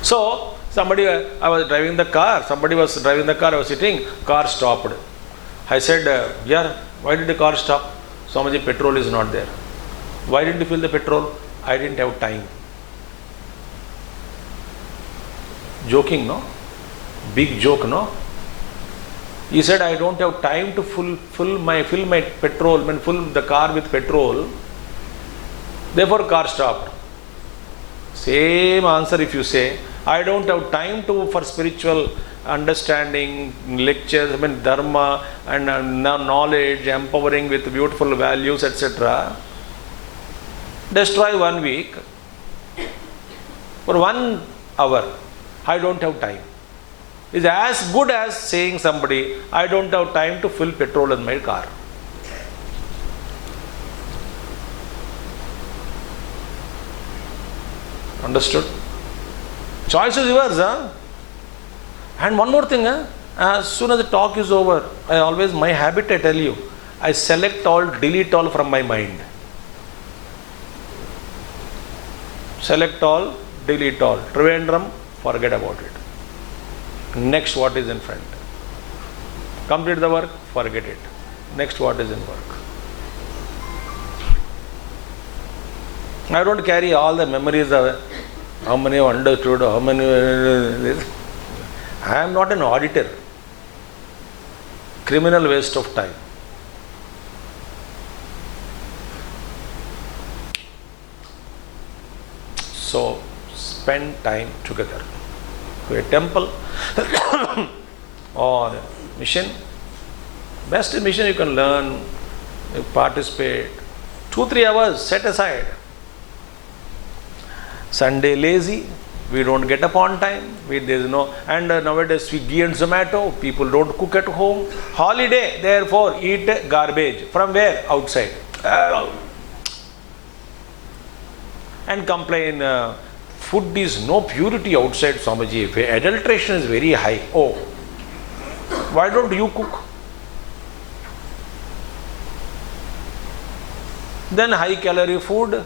So, I was driving the car, I was sitting, car stopped. I said, why did the car stop? Swamiji, petrol is not there. Why didn't you fill the petrol? I didn't have time. Joking, no? Big joke, no? He said, I don't have time to fill my petrol, fill the car with petrol. Therefore, car stopped. Same answer if you say, I don't have time for spiritual understanding, lectures, dharma and knowledge, empowering with beautiful values, etc. Destroy 1 week. For 1 hour, I don't have time. Is as good as saying somebody, I don't have time to fill petrol in my car. Understood? Choice is yours, huh? And one more thing, huh? As soon as the talk is over, my habit, I tell you, I select all, delete all from my mind. Select all, delete all. Trivandrum, forget about it. Next, what is in front? Complete the work, forget it. Next, what is in work? I don't carry all the memories of how many have understood, how many. I am not an auditor. Criminal waste of time. So, spend time together. To a temple or mission. Best mission you can learn, you participate. 2-3 hours set aside. Sunday lazy, we don't get up on time. And nowadays Swiggy and Zomato, people don't cook at home. Holiday, therefore eat garbage. From where? Outside. And complain, food is no purity outside, Swamiji. Adulteration is very high. Oh, why don't you cook? Then high calorie food,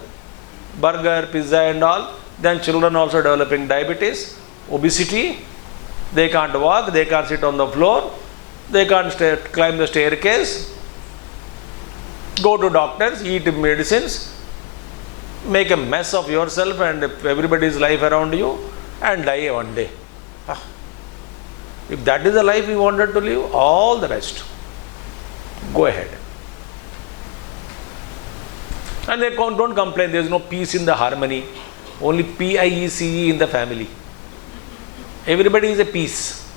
burger, pizza and all. Then children also developing diabetes, obesity. They can't walk, they can't sit on the floor, they can't climb the staircase. Go to doctors, eat medicines, make a mess of yourself and everybody's life around you, and die one day. If that is the life you wanted to live, all the rest, go ahead. And they don't complain, there is no peace in the harmony, only PIECE in the family. Everybody is a peace.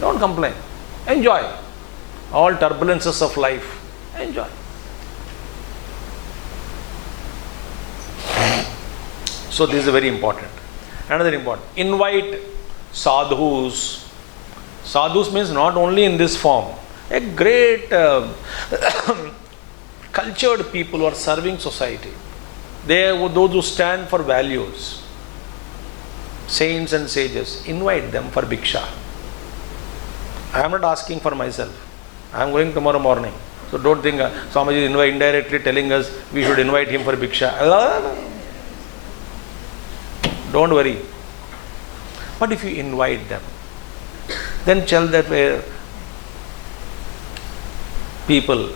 Don't complain, enjoy. All turbulences of life, enjoy. So this is very important. Another important, invite sadhus. Sadhus means not only in this form, a great cultured people who are serving society. They are those who stand for values, saints and sages. Invite them for bhiksha. I am not asking for myself. I am going tomorrow morning. So don't think Swamiji is indirectly telling us we should invite him for bhiksha. Don't worry. But if you invite them, then tell that way people,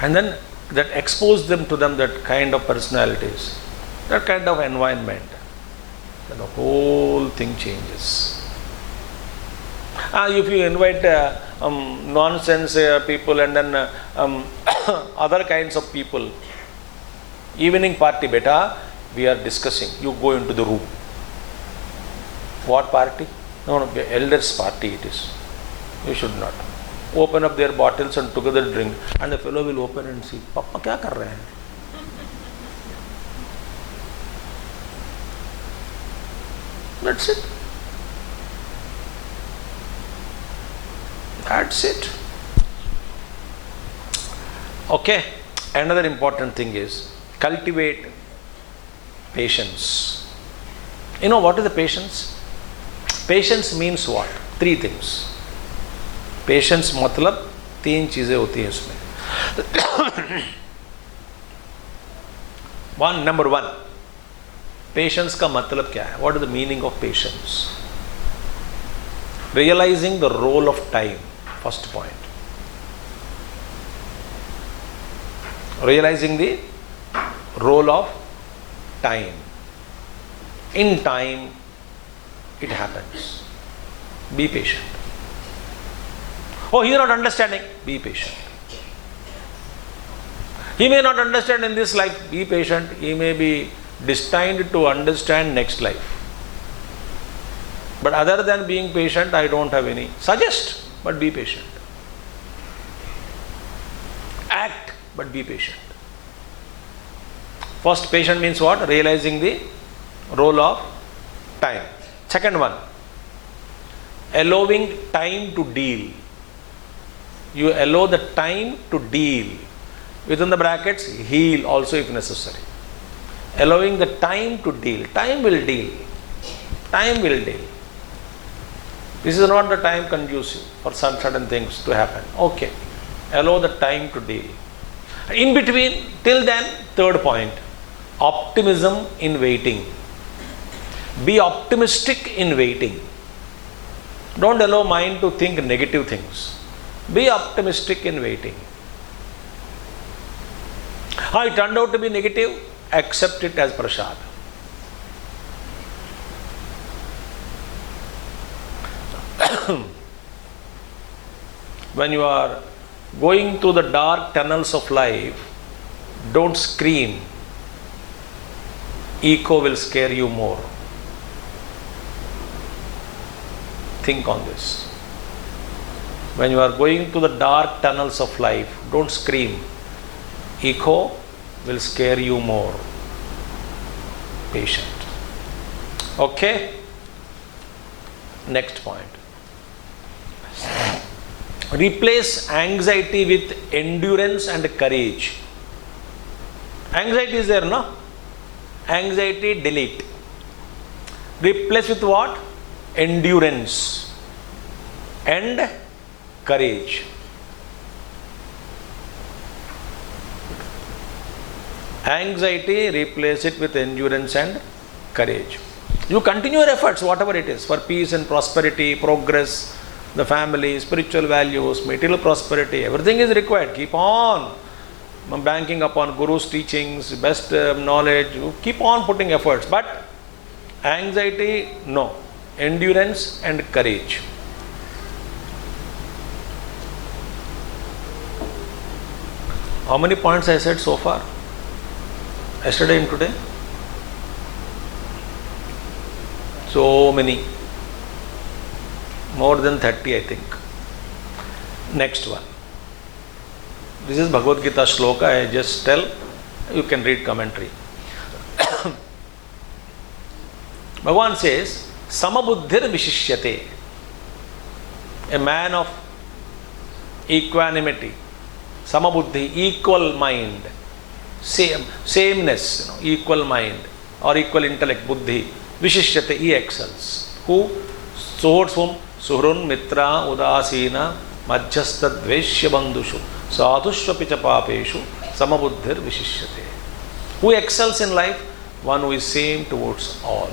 and then that expose them to them, that kind of personalities, that kind of environment, then the whole thing changes. If you invite nonsense people and then other kinds of people, evening party, beta, we are discussing, you go into the room. What party? No, elders party it is. You should not. Open up their bottles and together drink, and the fellow will open and see, Papa kya kar rahe hain? That's it. That's it. Okay. Another important thing is cultivate patience. You know what is the patience? Patience means what? 3 things. Patience मतलब 3 चीजें होती हैं इसमें. Number one, patience का मतलब क्या है? What is the meaning of patience? Realizing the role of time, first point. Realizing the role of time. In time, it happens. Be patient. Oh, he is not understanding. Be patient. He may not understand in this life. Be patient. He may be destined to understand next life. But other than being patient, I don't have any. Suggest, but be patient. Act, but be patient. First, patient means what? Realizing the role of time. Second one, allowing time to deal. You allow the time to deal. Within the brackets, heal also if necessary. Allowing the time to deal. Time will deal. Time will deal. This is not the time conducive for some certain things to happen. Okay. Allow the time to deal. In between, till then, third point, optimism in waiting. Be optimistic in waiting. Don't allow mind to think negative things. Be optimistic in waiting. It turned out to be negative, accept it as prasad. When you are going through the dark tunnels of life, don't scream. Echo will scare you more. Think on this. When you are going through the dark tunnels of life, don't scream. Echo will scare you more. Patient. Okay? Next point. Replace anxiety with endurance and courage. Anxiety is there, no? Anxiety, delete. Replace with what? Endurance and courage. Anxiety, replace it with endurance and courage. You continue your efforts, whatever it is, for peace and prosperity, progress, the family, spiritual values, material prosperity, everything is required. Keep on banking upon Guru's teachings, best knowledge. Keep on putting efforts. But anxiety, no. Endurance and courage. How many points I said so far? Yesterday and today? So many. More than 30, I think. Next one. This is Bhagavad Gita shloka. I just tell, you can read commentary. Bhagavan says, Samabuddhir vishishyate. A man of equanimity, Samabuddhi, equal mind, sameness, equal mind or equal intellect, Buddhi, vishishyate, he excels. Who? Towards whom? Suhrun mitra udasina madhyastha dveshya bandhushu sadhushvapi cha papeshu samabuddhir vishishyate. Who excels in life? One who is same towards all.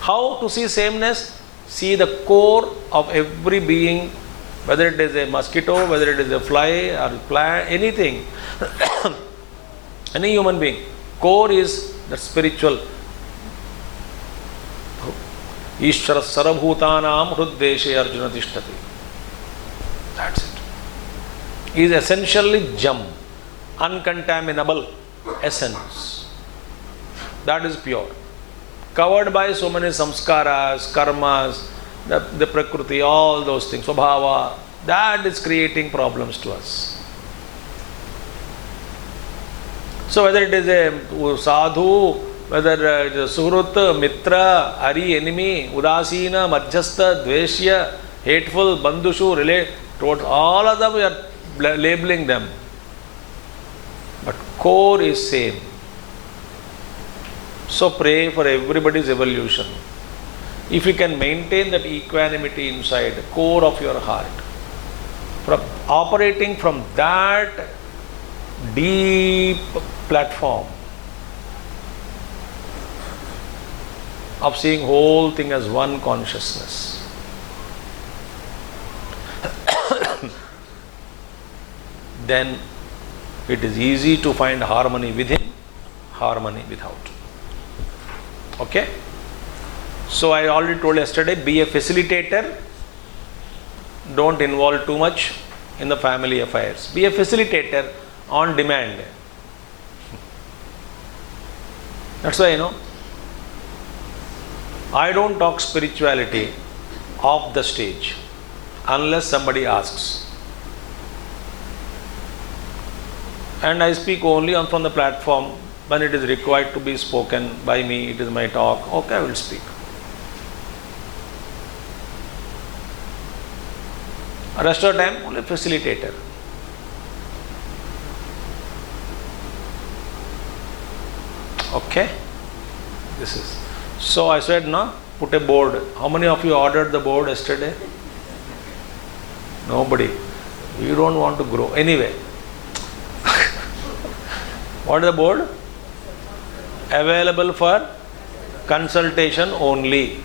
How to see sameness? See the core of every being, whether it is a mosquito, whether it is a fly or plant, anything, any human being. Core is the spiritual. Ishvara sarabhutanam hruddeshe arjuna tishtati. That's it. He is essentially Jam, uncontaminable essence. That is pure. Covered by so many samskaras, karmas, the prakriti, all those things, svabhava, that is creating problems to us. So whether it is a sadhu, whether it is suhrut, mitra, ari, enemy, udasina, madhyastha, dveshya, hateful, bandhushu, relate, towards all of them we are labeling them. But core is same. So pray for everybody's evolution. If you can maintain that equanimity inside the core of your heart, from operating from that deep platform of seeing whole thing as one consciousness, then it is easy to find harmony within, harmony without. Okay? So I already told yesterday, be a facilitator. Don't involve too much in the family affairs. Be a facilitator on demand. That's why, I don't talk spirituality off the stage unless somebody asks. And I speak only from the platform when it is required to be spoken by me. It is my talk. Okay, I will speak. Rest of the time, only facilitator. Okay? This is. So I said, no, put a board. How many of you ordered the board yesterday? Nobody. We don't want to grow. Anyway. What is the board? Available for consultation only.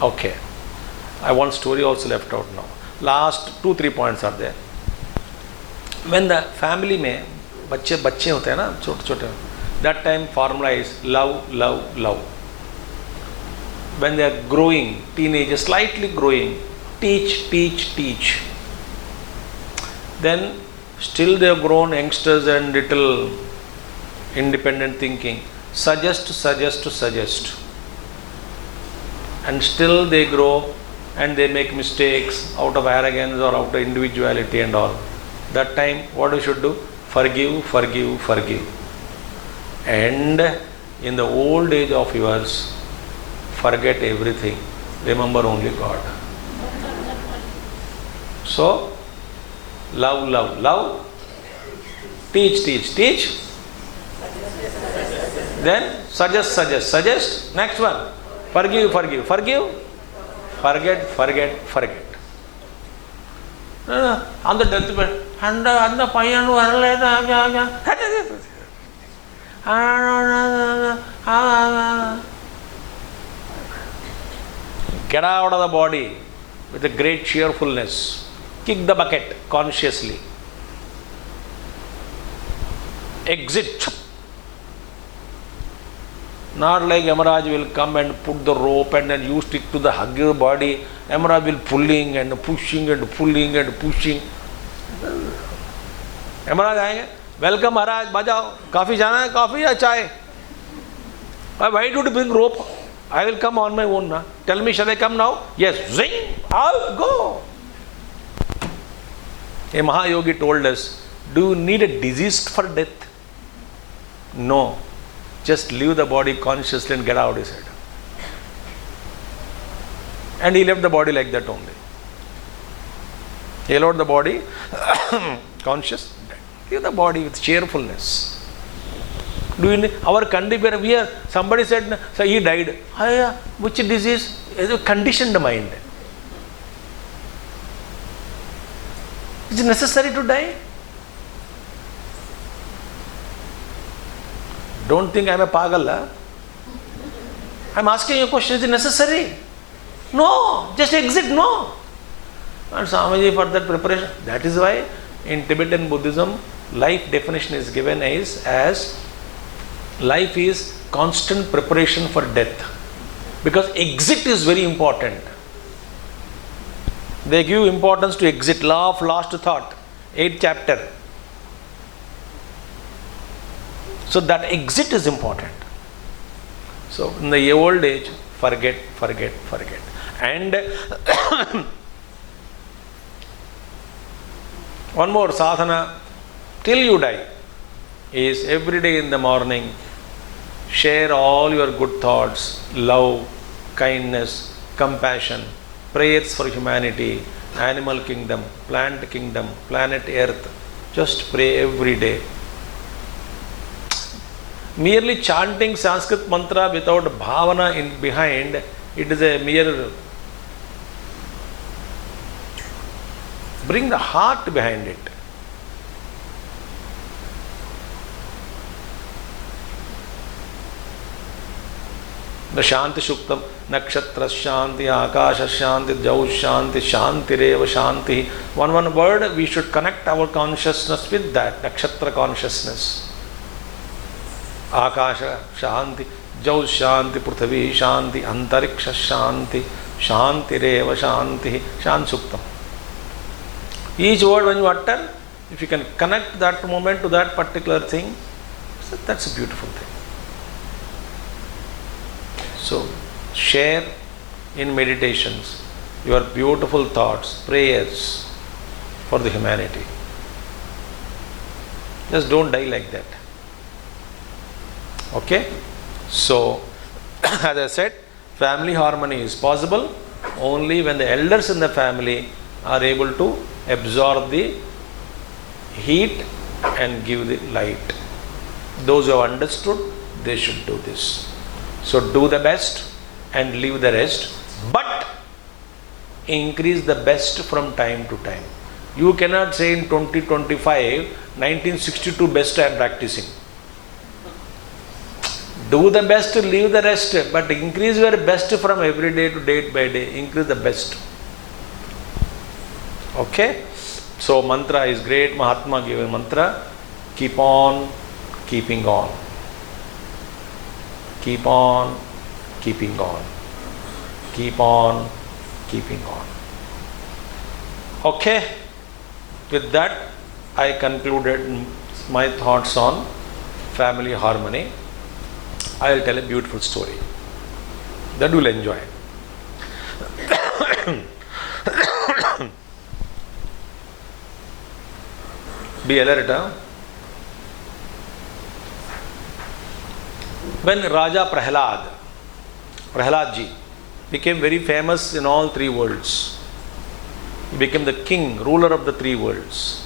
Okay. I want story also left out now. Last 2-3 points are there. When the family में बच्चे होते हैं ना छोटे, that time formula is love, love, love. When they are growing, teenagers slightly growing, teach. Then still they have grown youngsters and little independent thinking. Suggest. And still they grow and they make mistakes out of arrogance or out of individuality and all. That time, what we should do? Forgive. And in the old age of yours, forget everything. Remember only God. So, love. Teach. Then suggest. Next one. Forgive. Forget. On the deathbed. And the payan get out of the body with a great cheerfulness. Kick the bucket consciously. Exit. Not like Yamaraj will come and put the rope and then you stick to the hug your body. Yamaraj will pulling and pushing. Yamaraj आएंगे. Welcome Maharaj, बजाओ. Coffee जाना है? Coffee या चाय? Why do you bring rope? I will come on my own. Na. Tell me, shall I come now? Yes. Zing. I'll go. A Mahayogi told us, do you need a disease for death? No. Just leave the body consciously and get out, he said. And he left the body like that only. He allowed the body conscious. Leave the body with cheerfulness. Do you need, our condition, we are, somebody said, so he died. Which disease? Is a conditioned mind. Is it necessary to die? Don't think I am a pagal. I am asking you a question, is it necessary? No, just exit, no. And Swamiji for that preparation. That is why in Tibetan Buddhism, life definition is given as life is constant preparation for death. Because exit is very important. They give importance to exit, law of last thought, 8th chapter. So that exit is important. So in the old age, forget. And one more sadhana till you die is every day in the morning, share all your good thoughts, love, kindness, compassion, prayers for humanity, animal kingdom, plant kingdom, planet earth. Just pray every day. Merely chanting Sanskrit mantra without bhavana in behind, it is a mere, bring the heart behind it. The Shanti Shuktam, Nakshatra Shanti, Akasha Shanti, Jau Shanti, Shantireva Shanti. One word, we should connect our consciousness with that, Nakshatra consciousness. Akasha Shanti, Jau Shanti, Prithvi Shanti, Antariksha Shanti, Shantireva Shanti, Shanti Shuktam. Each word when you utter, if you can connect that moment to that particular thing, that's a beautiful thing. So, share in meditations your beautiful thoughts, prayers for the humanity. Just don't die like that. Okay? So, as I said, family harmony is possible only when the elders in the family are able to absorb the heat and give the light. Those who have understood, they should do this. So do the best and leave the rest, but increase the best from time to time. You cannot say in 2025, 1962 best I am practicing. Do the best, leave the rest, but increase your best from every day to day by day. Increase the best. Okay? So mantra is great. Mahatma gave a mantra. Keep on keeping on. Keep on keeping on. Keep on keeping on. Okay? With that, I concluded my thoughts on family harmony. I will tell a beautiful story that you will enjoy. Be alert, huh? When Raja Prahaladji became very famous in all three worlds, he became the king, ruler of the three worlds.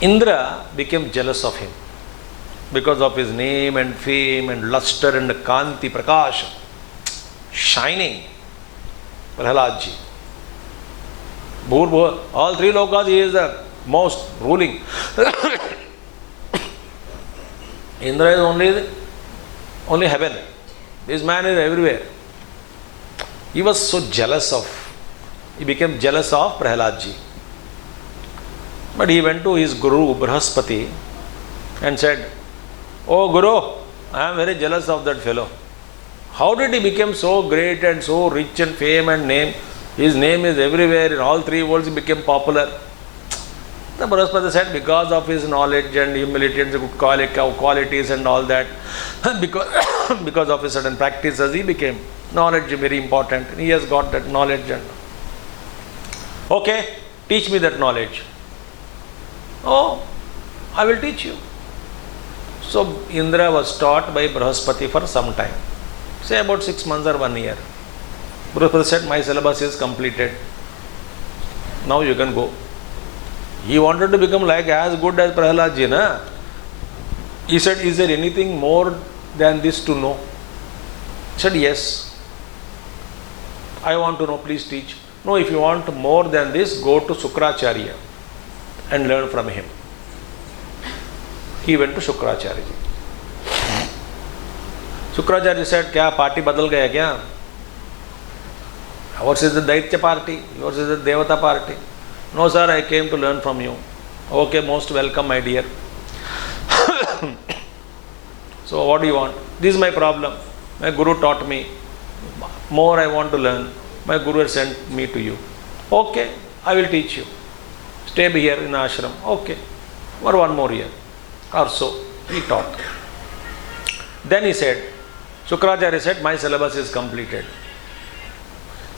Indra became jealous of him because of his name and fame and luster and Kanti, Prakash, shining. Prahaladji. All three lokas, he is the most ruling. Indra is only heaven. This man is everywhere. He was so jealous he became jealous of Prahaladji. But he went to his guru Brahaspati and said, "Oh Guru, I am very jealous of that fellow. How did he become so great and so rich in fame and name? His name is everywhere, in all three worlds he became popular." The Brahaspati said, because of his knowledge and humility and good qualities and all that, because of his certain practices, he became knowledge very important. He has got that knowledge. And okay, teach me that knowledge. Oh, I will teach you. So Indra was taught by Brahaspati for some time, say about 6 months or 1 year. Brahaspati said, my syllabus is completed. Now you can go. He wanted to become like as good as Prahaladji, na? He said, is there anything more than this to know? He said, yes. I want to know, please teach. No, if you want more than this, go to Sukracharya and learn from him. He went to Sukracharya. Sukracharya said, kya party badal gaya kya? Yours is the Daitya party, yours is the Devata party. No sir, I came to learn from you. Okay, most welcome my dear. So what do you want? This is my problem. My guru taught me. More I want to learn. My guru has sent me to you. Okay, I will teach you. Stay here in ashram. Okay, for 1 more year or so. He taught. Then he said, Sukracharya said, my syllabus is completed.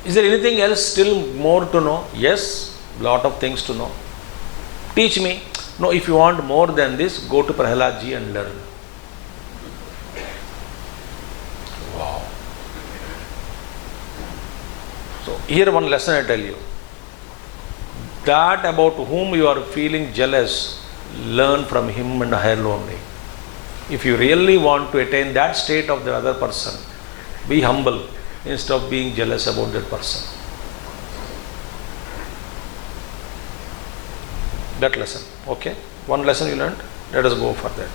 Is there anything else still more to know? Yes, lot of things to know. Teach me. No, if you want more than this, go to Prahaladji and learn. Wow. So here one lesson I tell you. That about whom you are feeling jealous, learn from him and her only. If you really want to attain that state of the other person, be humble instead of being jealous about that person. That lesson, okay? One lesson you learned, let us go for that.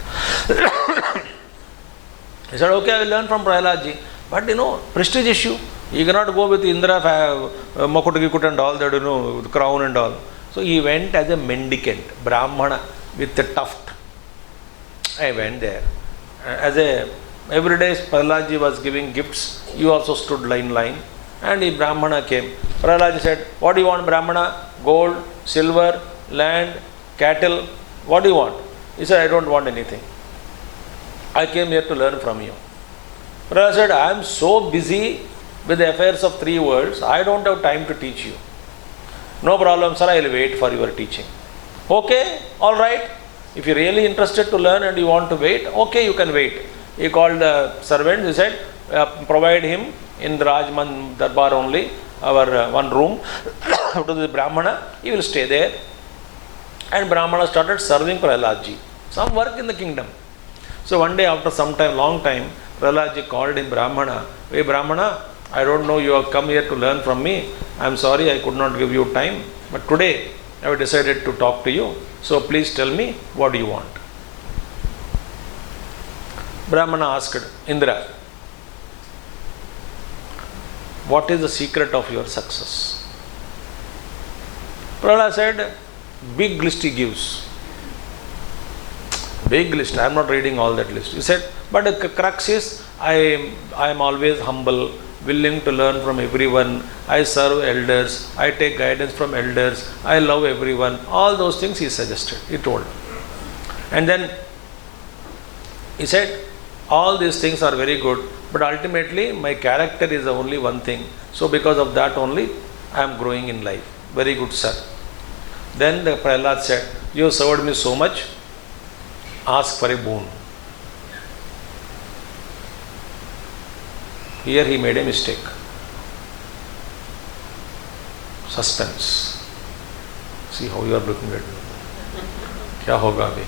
He said, okay, I will learn from Prahaladji. But prestige issue. You cannot go with Indra, Makut Gikut and all that, with crown and all. So he went as a mendicant, Brahmana with a tuft. I went there. Every day Prahaladji was giving gifts. You also stood line. And the Brahmana came. Prahaladji said, what do you want, Brahmana? Gold, silver, land, cattle. What do you want? He said, I don't want anything. I came here to learn from you. Prahaladji said, I am so busy with the affairs of three worlds, I don't have time to teach you. No problem, sir, I will wait for your teaching. Okay, all right. If you are really interested to learn and you want to wait, okay, you can wait. He called the servant, he said, provide him in the Rajman Darbar only, our one room, to the Brahmana, he will stay there. And Brahmana started serving Prahaladji. Some work in the kingdom. So one day after some time, long time, Prahaladji called him Brahmana. Hey Brahmana, I don't know, you have come here to learn from me. I am sorry I could not give you time. But today I have decided to talk to you. So please tell me, what do you want? Brahmana asked Indra, what is the secret of your success? Prahalad said, big list he gives. Big list, I am not reading all that list. He said, but the crux is, I am always humble, willing to learn from everyone. I serve elders, I take guidance from elders, I love everyone. All those things he suggested, he told. And then he said, all these things are very good, but ultimately my character is the only one thing. So because of that only, I am growing in life. Very good, sir. Then the Prahalad said, you have served me so much, ask for a boon. Here he made a mistake. Suspense. See how you are looking at me. Kya hoga abhi?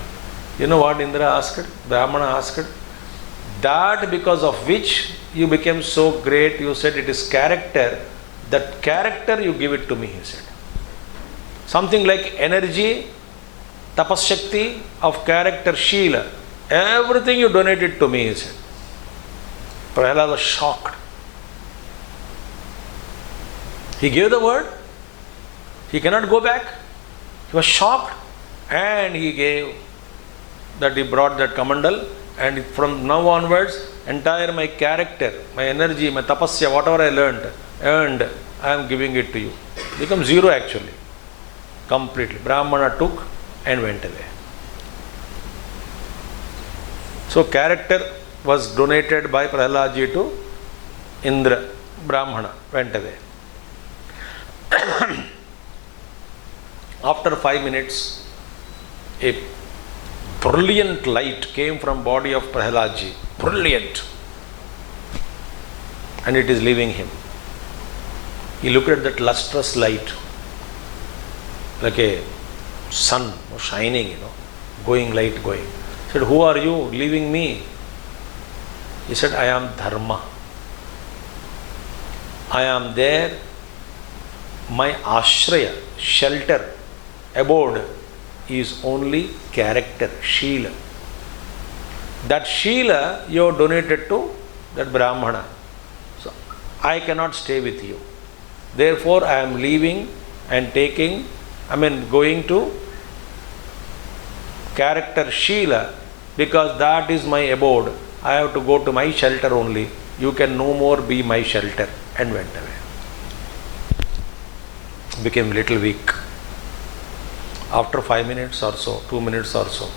You know what Indra asked? Brahmana asked? That because of which you became so great, you said it is character. That character you give it to me, he said. Something like energy, tapas-shakti of character, Sheela. Everything you donated to me, he said. Prahalad was shocked. He gave the word. He cannot go back. He was shocked. And he gave that, he brought that kamandal. And from now onwards, entire my character, my energy, my tapasya, whatever I learned, earned, I am giving it to you. Become zero actually. Completely. Brahmana took and went away. So character was donated by Prahaladji to Indra. Brahmana went away. After 5 minutes, a brilliant light came from body of Prahaladji. Brilliant. And it is leaving him. He looked at that lustrous light, like a sun shining, going light going. He said, who are you leaving me? He said, I am Dharma. I am there. My ashraya, shelter, abode is only character, Sheela. That Sheela you have donated to that Brahmana. So I cannot stay with you. Therefore I am leaving and going to character Sheela, because that is my abode. I have to go to my shelter only. You can no more be my shelter. And went away. Became little weak. After 5 minutes or so, 2 minutes or so,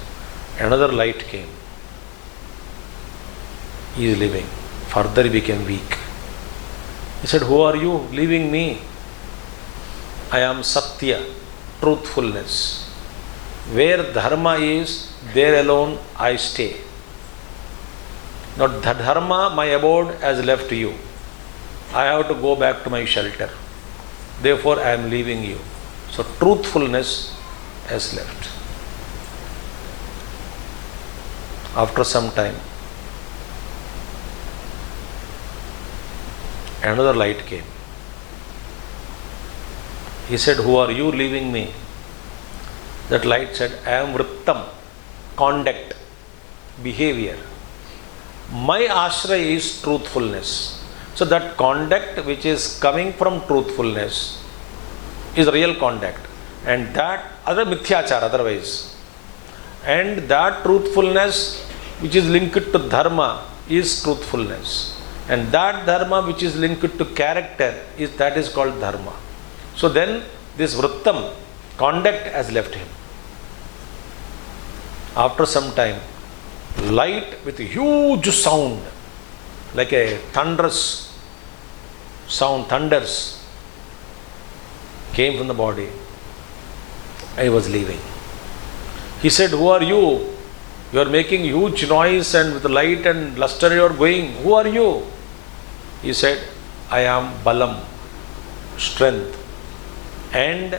another light came. He is leaving. Further he became weak. He said, who are you leaving me? I am Satya, truthfulness. Where Dharma is, there alone I stay. Not the Dharma, my abode, has left you. I have to go back to my shelter. Therefore I am leaving you. So truthfulness has left. After some time, another light came. He said, who are you leaving me? That light said, I am Vrittam, conduct, behavior. My ashraya is truthfulness. So that conduct which is coming from truthfulness is real conduct, and that other mithyachar otherwise. And that truthfulness which is linked to dharma is truthfulness. And that dharma which is linked to character is called dharma. So then this vrittam, conduct, has left him. After some time, light with a huge sound, like a thunderous sound, thunders, came from the body. I was leaving. He said, "Who are you? You are making huge noise and with light and luster you are going. Who are you?" He said, "I am Balam, strength. And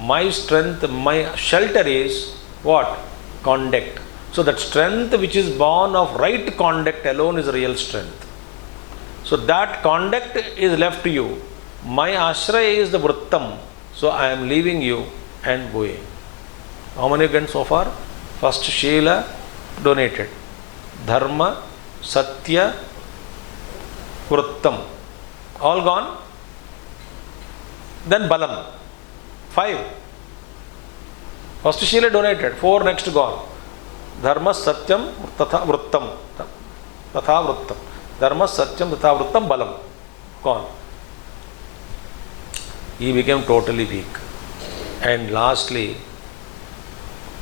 my strength, my shelter is what? Conduct. So that strength which is born of right conduct alone is real strength. So that conduct is left to you. My ashraya is the vrittam. So I am leaving you and going." How many again so far? First Sheila donated. Dharma, Satya, Vrittam. All gone. Then Balam. 5. First Sheila donated. 4 next gone. Dharma, Satyam, Tatha Vrittam. Tatha Vrittam. Dharma, Satyam, Tatha Vrittam, Balam. Gone. He became totally weak. And lastly,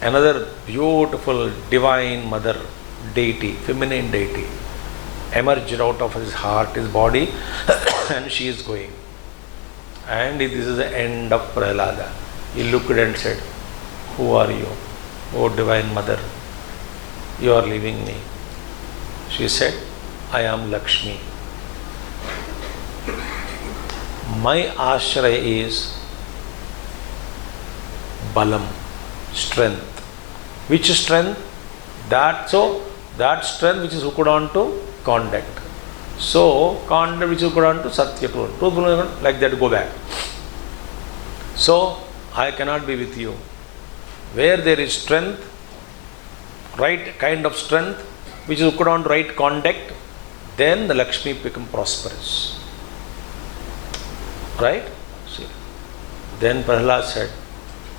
another beautiful divine mother, deity, feminine deity, emerged out of his heart, his body, and she is going. And this is the end of Prahlada. He looked and said, "Who are you? O divine mother, you are leaving me." She said, "I am Lakshmi. My ashraya is Balam, strength." Which strength? That strength which is hooked on to conduct. So conduct which is hooked on to Satya, truth, like that, go back. So I cannot be with you. Where there is strength, right kind of strength, which is hooked on to right conduct, then the Lakshmi become prosperous. Right? See. Then Prahlad said,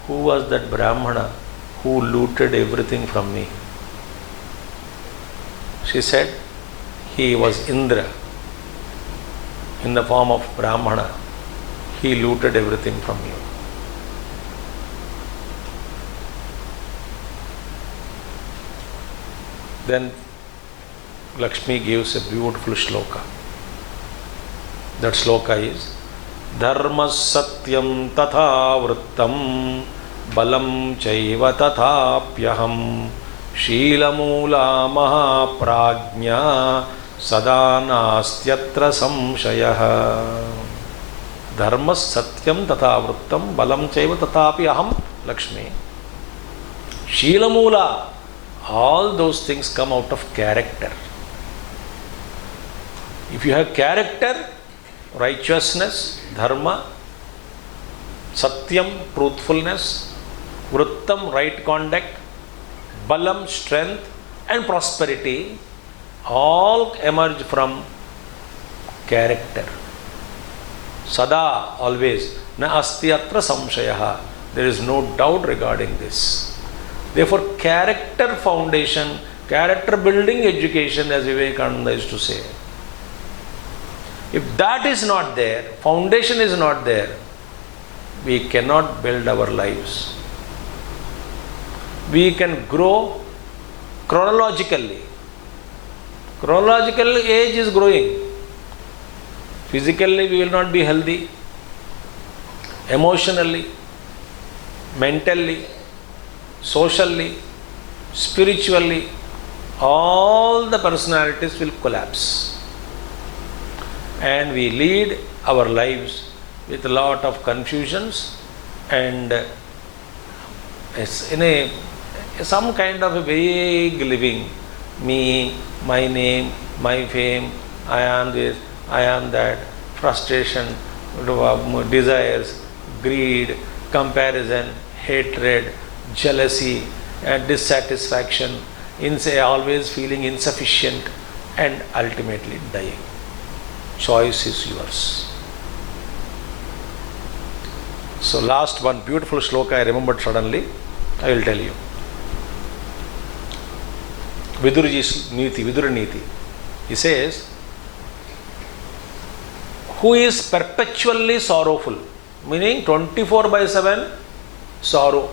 "Who was that Brahmana who looted everything from me?" She said, "He was Indra. In the form of Brahmana, he looted everything from you." Then Lakshmi gives a beautiful shloka. That shloka is, "Dharma satyam tatha vrittam balam chaiva tathapyaham Sheelamula mahaprajna sada nastyatra samshayah." Dharma satyam tatha vrittam balam chaiva tathapi aham Lakshmi. Sheelamula, all those things come out of character. If you have character, righteousness, dharma, satyam, truthfulness, vrittam, right conduct, balam, strength, and prosperity, all emerge from character. Sada, always. Na asti atra samshayah. There is no doubt regarding this. Therefore, character foundation, character building education, as Vivekananda used to say. If that is not there, foundation is not there, we cannot build our lives. We can grow chronologically. Chronological age is growing. Physically we will not be healthy. Emotionally, mentally, socially, spiritually, all the personalities will collapse. And we lead our lives with a lot of confusions and in some kind of a vague living. Me, my name, my fame, I am this, I am that, frustration, desires, greed, comparison, hatred, jealousy, and dissatisfaction, always feeling insufficient, and ultimately dying. Choice is yours. So last one beautiful shloka I remembered suddenly, I will tell you. Viduraji's Niti, Vidura Niti. He says, who is perpetually sorrowful, meaning 24/7 sorrow.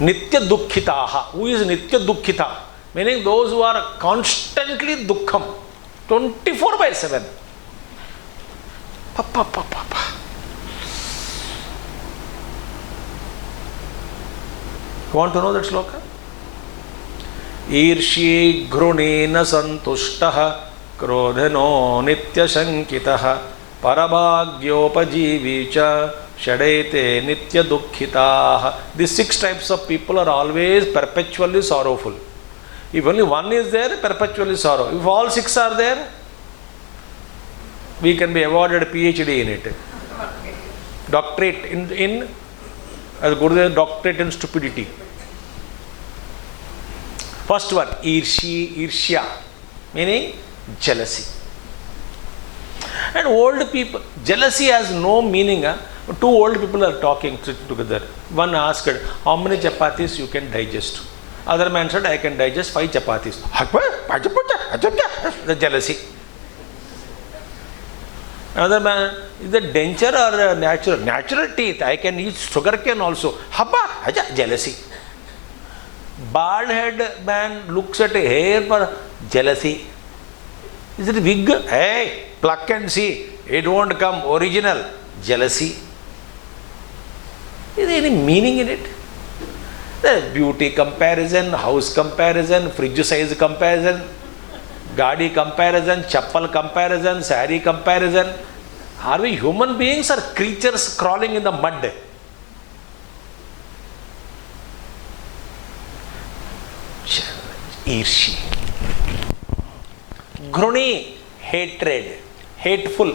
Nitya Dukkhitaha. Who is Nitya Dukkhita? Meaning those who are constantly dukkham, 24/7. Papa, papa, papa. You want to know that shloka? Irshi grunena santushtaha krodhano nitya shankitaha parabhagyopajivicha shadaite nitya dukkhitaha. These 6 types of people are always perpetually sorrowful. If only one is there, perpetually sorrow. If all 6 are there, we can be awarded a PhD in it. Doctorate in as Gurudev, doctorate in stupidity. First one, Irshya, meaning jealousy. And old people, jealousy has no meaning. 2 old people are talking together. One asked, how many chapatis you can digest? Other man said, I can digest 5 chapatis. The jealousy. Another man, is it denture or natural? Natural teeth. I can eat sugar cane also. Jealousy. Bald head man looks at a hair for jealousy. Is it wig? Hey, pluck and see. It won't come original. Jealousy. Is there any meaning in it? There is beauty comparison, house comparison, fridge size comparison, gadi comparison, chappal comparison, sari comparison. Are we human beings or creatures crawling in the mud? Irshi. Gruni, hatred, hateful,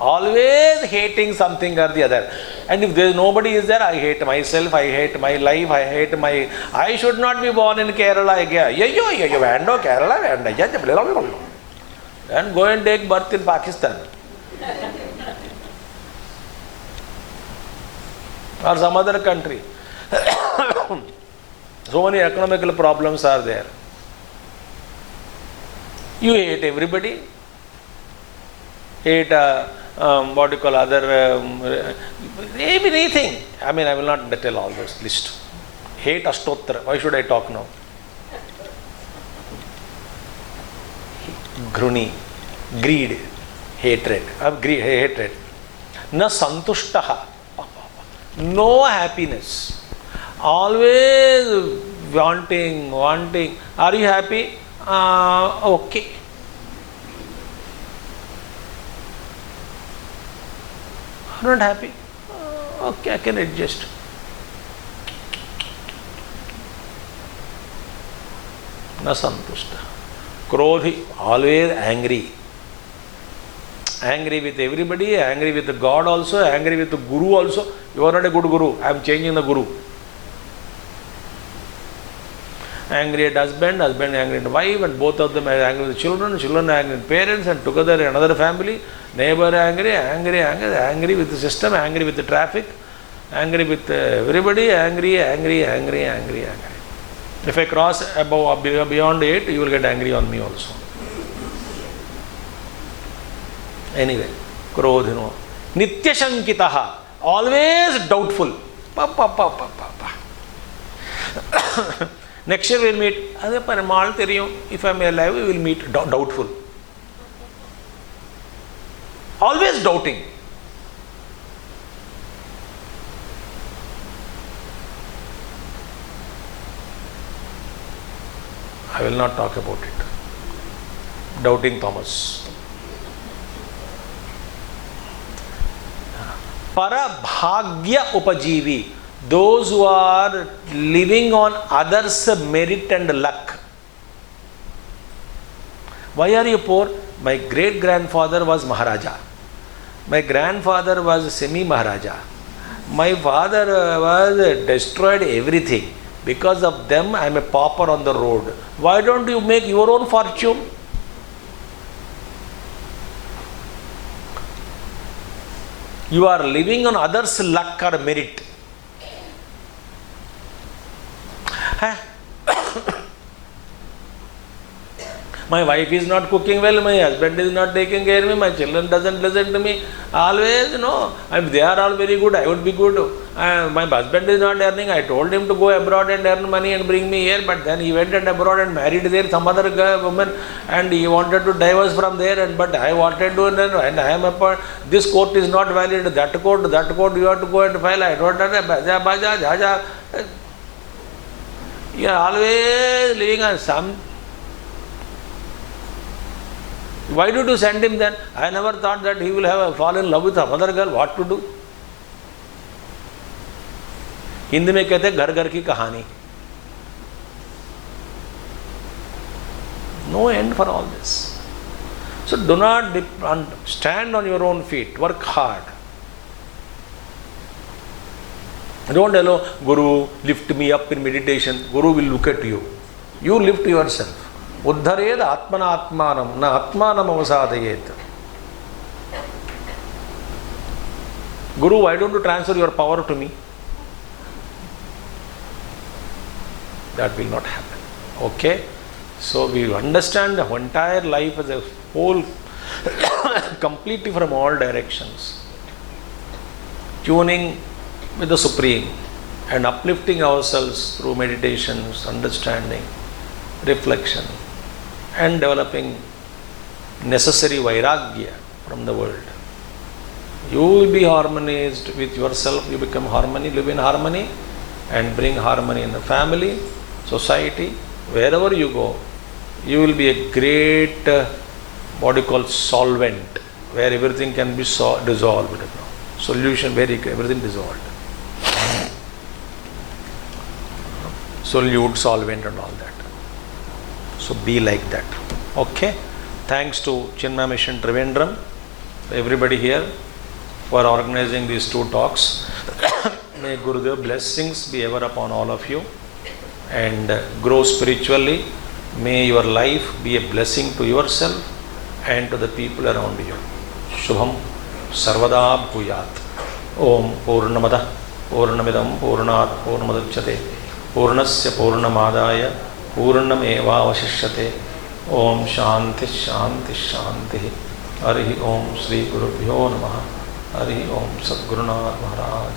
always hating something or the other. And if there is nobody is there, I hate myself, I hate my life, I should not be born in Kerala again. Kerala, and go and take birth in Pakistan. Or some other country. So many economical problems are there. You hate everybody. Hate what you call other anything. I mean, I will not tell all those list. Hate Ashtotra. Why should I talk now? Gruni, greed, hatred. Hatred. Na santushtaha. No happiness. Always wanting. Are you happy? Okay. I'm not happy. Okay, I can adjust. Na santushta. Krodhi, always angry. Angry with everybody, angry with the God also, angry with the Guru also. You are not a good Guru. I am changing the Guru. Angry at husband angry at wife, and both of them are angry with children are angry with parents, and together another family, neighbor angry with the system, angry with the traffic, angry with everybody, angry. If I cross beyond 8, you will get angry on me also. Anyway, Krodhino. Nitya Shankitaha, always doubtful. Next year we will meet. If I am alive, we will meet. Doubtful. Always doubting. I will not talk about it. Doubting Thomas. Parabhagya upajivi. Those who are living on others' merit and luck. Why are you poor? My great grandfather was Maharaja. My grandfather was semi Maharaja. My father was destroyed everything. Because of them, I am a pauper on the road. Why don't you make your own fortune? You are living on others' luck or merit. My wife is not cooking well, my husband is not taking care of me, my children doesn't listen to me. Always, if they are all very good, I would be good. My husband is not earning. I told him to go abroad and earn money and bring me here, but then he went and abroad and married there some other woman, and he wanted to divorce from there, but I wanted to, and I am a part. This court is not valid, that court, you have to go and file. I don't know. You are always living on some. Why did you send him then? I never thought that he will have fall in love with another girl. What to do? Hindi में कहते हैं घर घर की कहानी. No end for all this. So do not stand on your own feet. Work hard. Don't allow Guru lift me up in meditation. Guru will look at you. You lift yourself. Uddhared atmana atmanam na atmanam avasadayet. Guru, why don't you transfer your power to me? That will not happen. Okay? So we understand the entire life as a whole, completely from all directions. Tuning with the Supreme and uplifting ourselves through meditations, understanding, reflection, and developing necessary vairagya from the world. You will be harmonized with yourself, you become harmony, live in harmony, and bring harmony in the family, society, wherever you go. You will be a great, solvent, where everything can be dissolved. Solution, where everything dissolved. Solute, solvent and all that. So be like that. Okay? Thanks to Chinmaya Mission Trivandrum, everybody here, for organizing these two talks. May Gurudev blessings be ever upon all of you, and grow spiritually. May your life be a blessing to yourself and to the people around you. Shubham Sarvada Bhuyat. Om Purnamada Purnamidam Purnat Purnamudachyate Purnasya Purnamadaya Purnameva Vashishyate. Om Shanti Shanti Shanti. Hari Om Sri Gurubhyo Namaha. Hari Om Sadgurunath Maharaj.